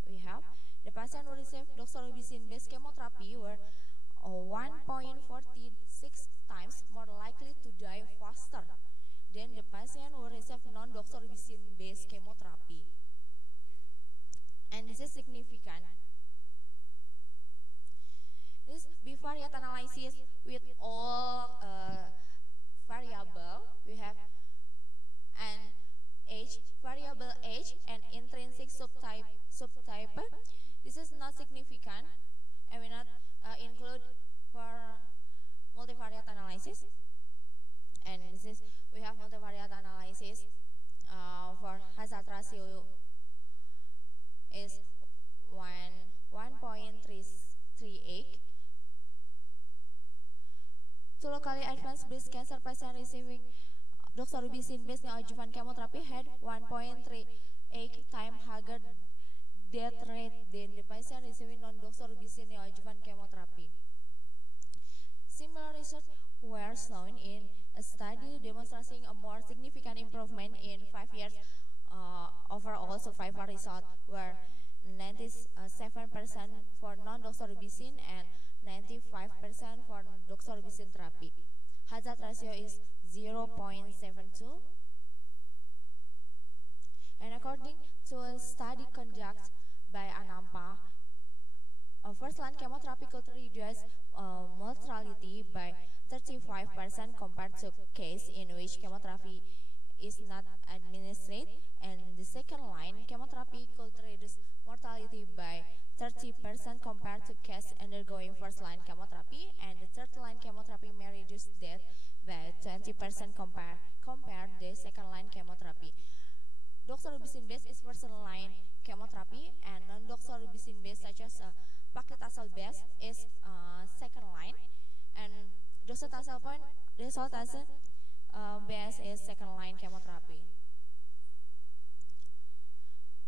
we have. The patient who received doxorubicin doxorubicin-based chemotherapy were 1.46 times more likely to die faster than the patient who received non-doxorubicin-based chemotherapy. And this is significant. This bivariate analysis with all variable, we have an age, variable age, and intrinsic subtype. This is not significant, and we not include for multivariate analysis. And this is, we have multivariate analysis for hazard ratio is 1.338. To locally advanced breast cancer patient receiving doxorubicin-based neoadjuvant chemotherapy had 1.38 times higher death rate than the patient receiving non-doxorubicin neoadjuvant chemotherapy. Similar research were shown in a study demonstrating a more significant improvement in 5 years overall survival result, where 97% for non-doxorubicin and 95% for doxorubicin therapy. Hazard ratio is 0.72. And according to a study conducted by ANAMPA, first-line chemotherapy could reduce mortality by 35% compared to case in which chemotherapy is not administered, and the second-line chemotherapy could reduce mortality by 30% compared to case undergoing first-line chemotherapy, and the third-line chemotherapy may reduce death by 20% compared to second-line chemotherapy. Doxorubicin-based is first-line chemotherapy, and non-doxorubicin-based such as paclitaxel-based is second-line, and docetaxel-based is second-line chemotherapy.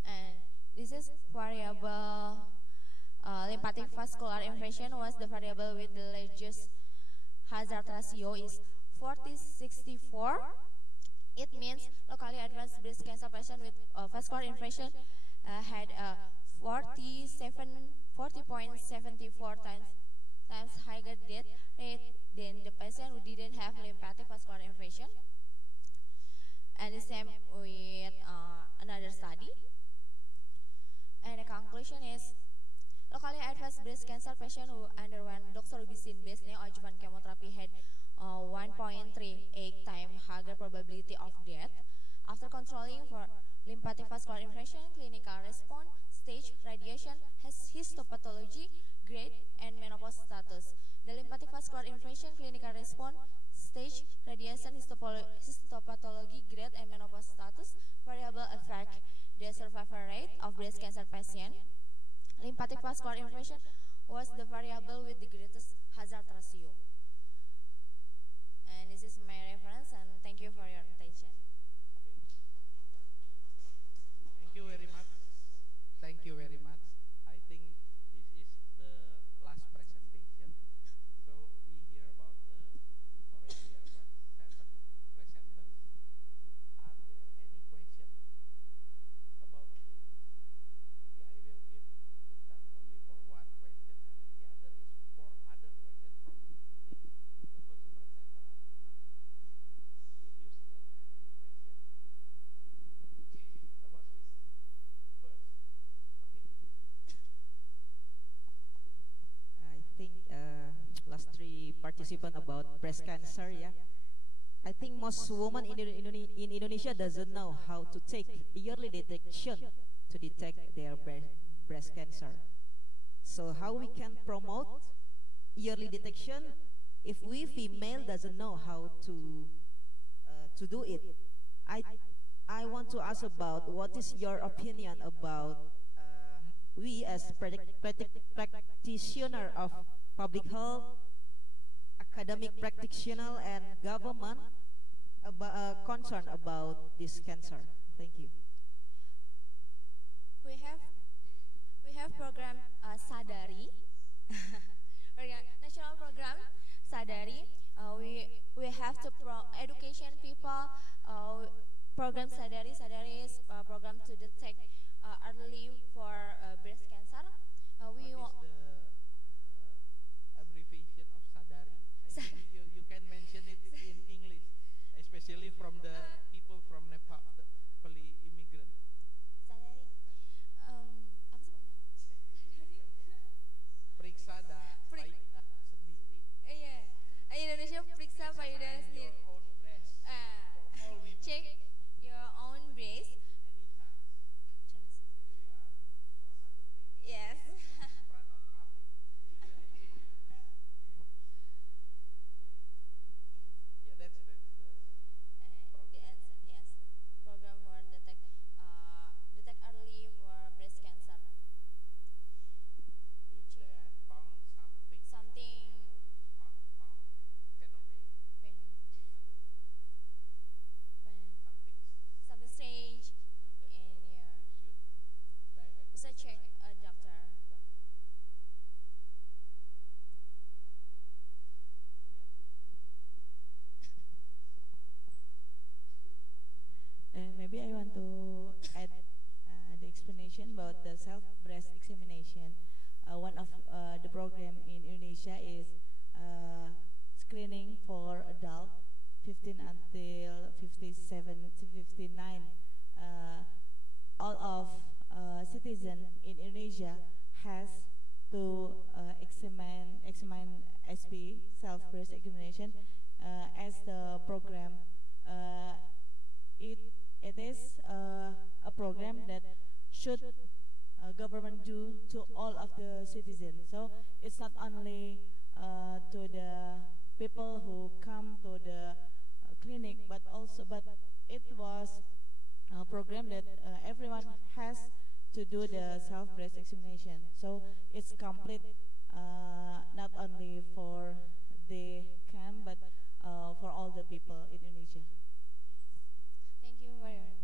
And this is variable lymphatic vascular infection was the variable with the largest hazard ratio is 40/64. It means locally advanced breast cancer patient with vascular infection had a 40.74 times higher death rate than the patient who didn't have lymphatic vascular infection. And the same with another study. And the conclusion is locally advanced breast cancer patient who underwent doxorubicin-based neoadjuvant chemotherapy had 1.38 times higher probability of death after controlling for lymphatic vascular infection, clinical response, stage, radiation, histopathology, grade, and menopause status. The lymphatic vascular infection, clinical response, stage, radiation, histopathology, grade, and menopause status variable affect the survival rate of breast cancer patient. Lymphatic vascular infection was the variable with the greatest hazard ratio. And this is my reference, and thank you for your attention. Thank you very much. Thank you very much. I think this is the last presentation. So we hear about already hear about 7 presenters. Are there any questions about this? Maybe I will give the chance only for one question, and then the other is for other questions from the first presenter up to now. If you still have any questions about this first. Okay. I think last 3 participants about breast cancer, yeah. I think most women in Indonesia doesn't know how to take yearly detection to detect their breast cancer. So how we can promote yearly detection if we female doesn't know how to do it? I want to ask about what is your opinion about we as practitioner of public health, academic practitioner, and government concern about this cancer. Thank you. We have program Sadari, national program Sadari. We have to education people. Program Sadari. Sadari is a program to detect early for breast cancer. What is the information about the self-breast examination. One of the program in Indonesia is screening for adult 15 until 57 to 59. All of citizen in Indonesia has to examine SP self-breast examination as the program. It is a program that should government do to all of the citizens. So it's not only to the people who come to the clinic, but it was a program that everyone has to do the self-breast examination. So it's complete, not only for the camp, but for all the people in Indonesia. Thank you for your